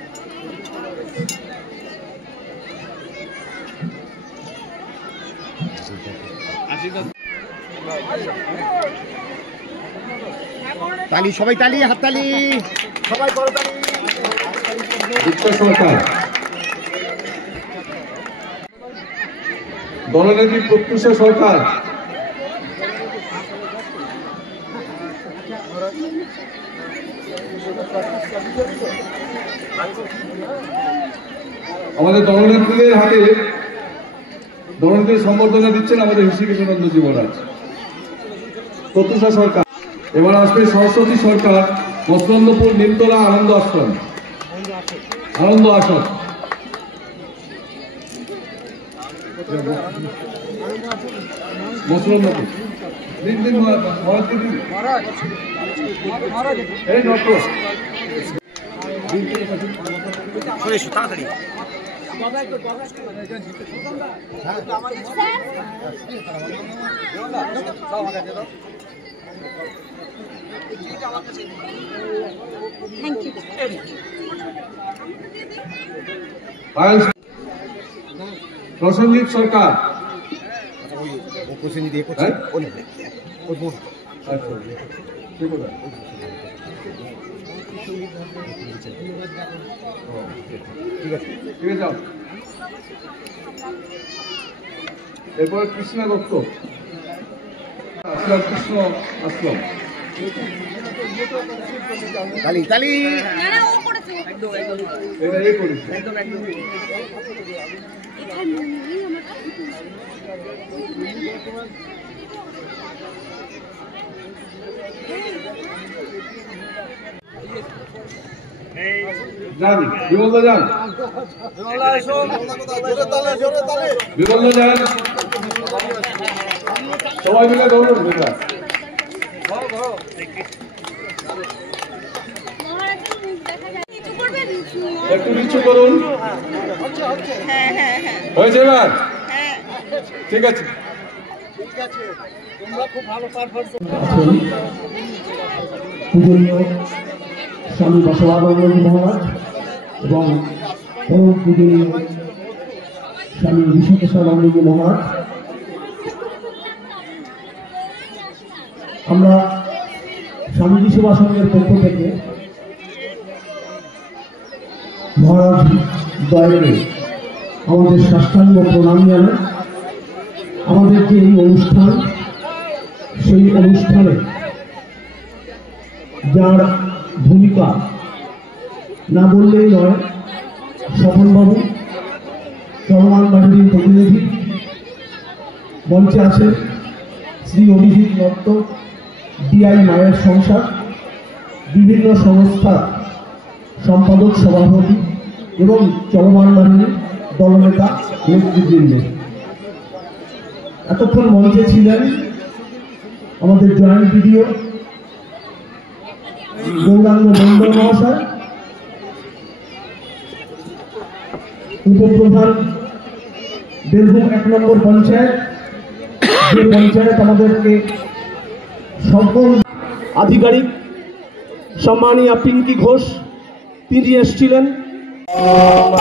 তালি, সবাই তালি, হাততালি, সবাই করো তালি। রূপসা সরকার। দলনেত্রী প্রত্যুষা সরকার, আমাদের দলনেত্রীদের হাতে দলনেত্রীর সম্বর্ধনা দিচ্ছেন আমাদের ঋষিকেশানন্দজি মহারাজ। প্রত্যুষা সরকার। এবার আসবে সরস্বতী সরকার, মৎস্যন্দপুর নিমতলা আনন্দ আশ্রম, আনন্দ আসন। মৎস্যন্দপুর এই নষ্ট তাড়াতাড়ি প্রসেনজিৎ সরকার, এরপরে কৃষ্ণা দত্ত, কৃষ্ণ আশ্রম। এটা এই করেছে। যান বিমলদা, যান বিমলদা, যান সবাই মিলে দৌড়ুন। একটু নিচু করুন, হয়েছে এবার? ঠিক আছে। পূজনীয় স্বামী বসবানন্দজি মহারাজ এবং পরম পূজনীয় স্বামী ঋষিকেশানন্দজি মহারাজ, আমরা স্বামীজি সেবা সংঘের পক্ষ থেকে মহারাজ দয়ালে আমাদের সাষ্টাঙ্গ প্রণাম জানাই। আমাদের যে এই অনুষ্ঠান, সেই অনুষ্ঠানে যার ভূমিকা না বললেই নয়, স্বপনবাবু চলমান বাহিনীর প্রতিনিধি, মঞ্চে আছেন শ্রী অভিজিৎ দত্ত, ডিআই মায়ের সংসার, বিভিন্ন সংস্থার সম্পাদক সভাপতি এবং চলমান বাহিনীর দলনেতা নেতৃবৃন্দ। এতক্ষণ মঞ্চে ছিলেন আমাদের জয়েন্ট ভিডিও গৌরাঙ্গ মন্ডল মহাশয়, উপপ্রধান বীরভূম 1 নম্বর পঞ্চায়েত, যে পঞ্চায়েত আমাদেরকে সকল আধিকারিক সম্মানীয় পিঙ্কি ঘোষ তিনি এসেছিলেন। Oh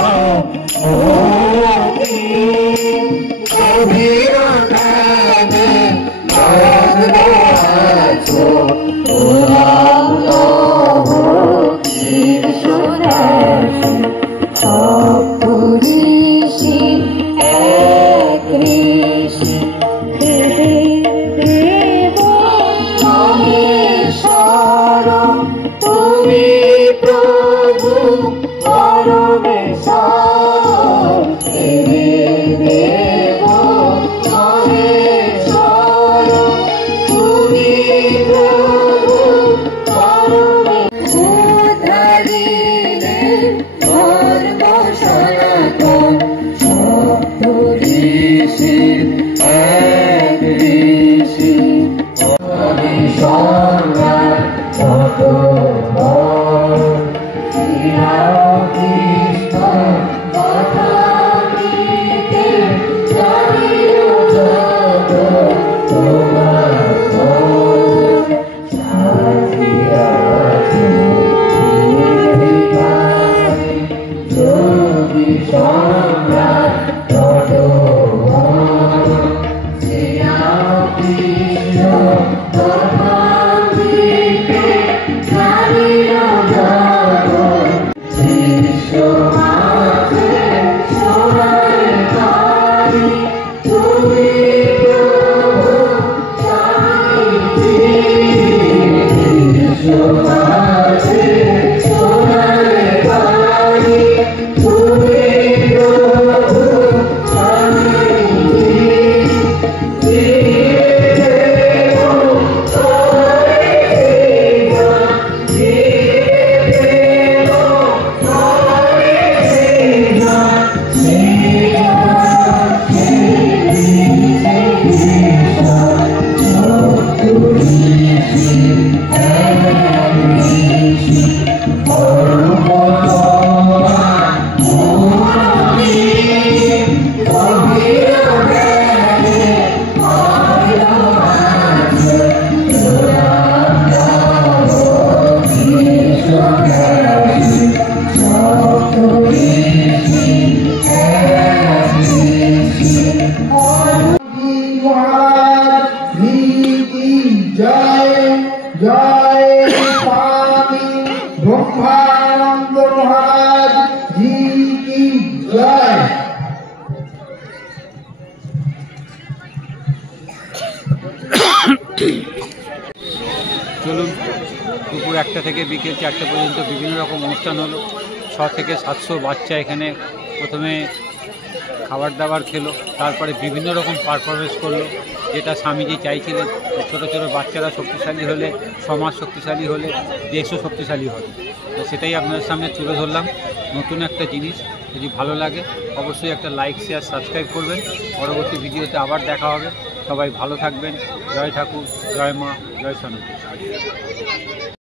চলুন দুপুর 1টা থেকে বিকেল 4টে পর্যন্ত বিভিন্ন রকম অনুষ্ঠান হলো। 600 থেকে 700 বাচ্চা এখানে প্রথমে খাবার দাবার খেলো, তারপরে বিভিন্ন রকম পারফরমেন্স করলো, যেটা স্বামীজি চাইছিলেন। ছোটো ছোটো বাচ্চারা শক্তিশালী হলে সমাজ শক্তিশালী হলে দেশও শক্তিশালী হবে। তো সেটাই আপনাদের সামনে তুলে ধরলাম। নতুন একটা জিনিস, যদি ভালো লাগে অবশ্যই একটা লাইক শেয়ার সাবস্ক্রাইব করবেন। পরবর্তী ভিডিওতে আবার দেখা হবে। সবাই ভালো থাকবেন। জয় ঠাকুর, জয় মা, জয় সনাতন।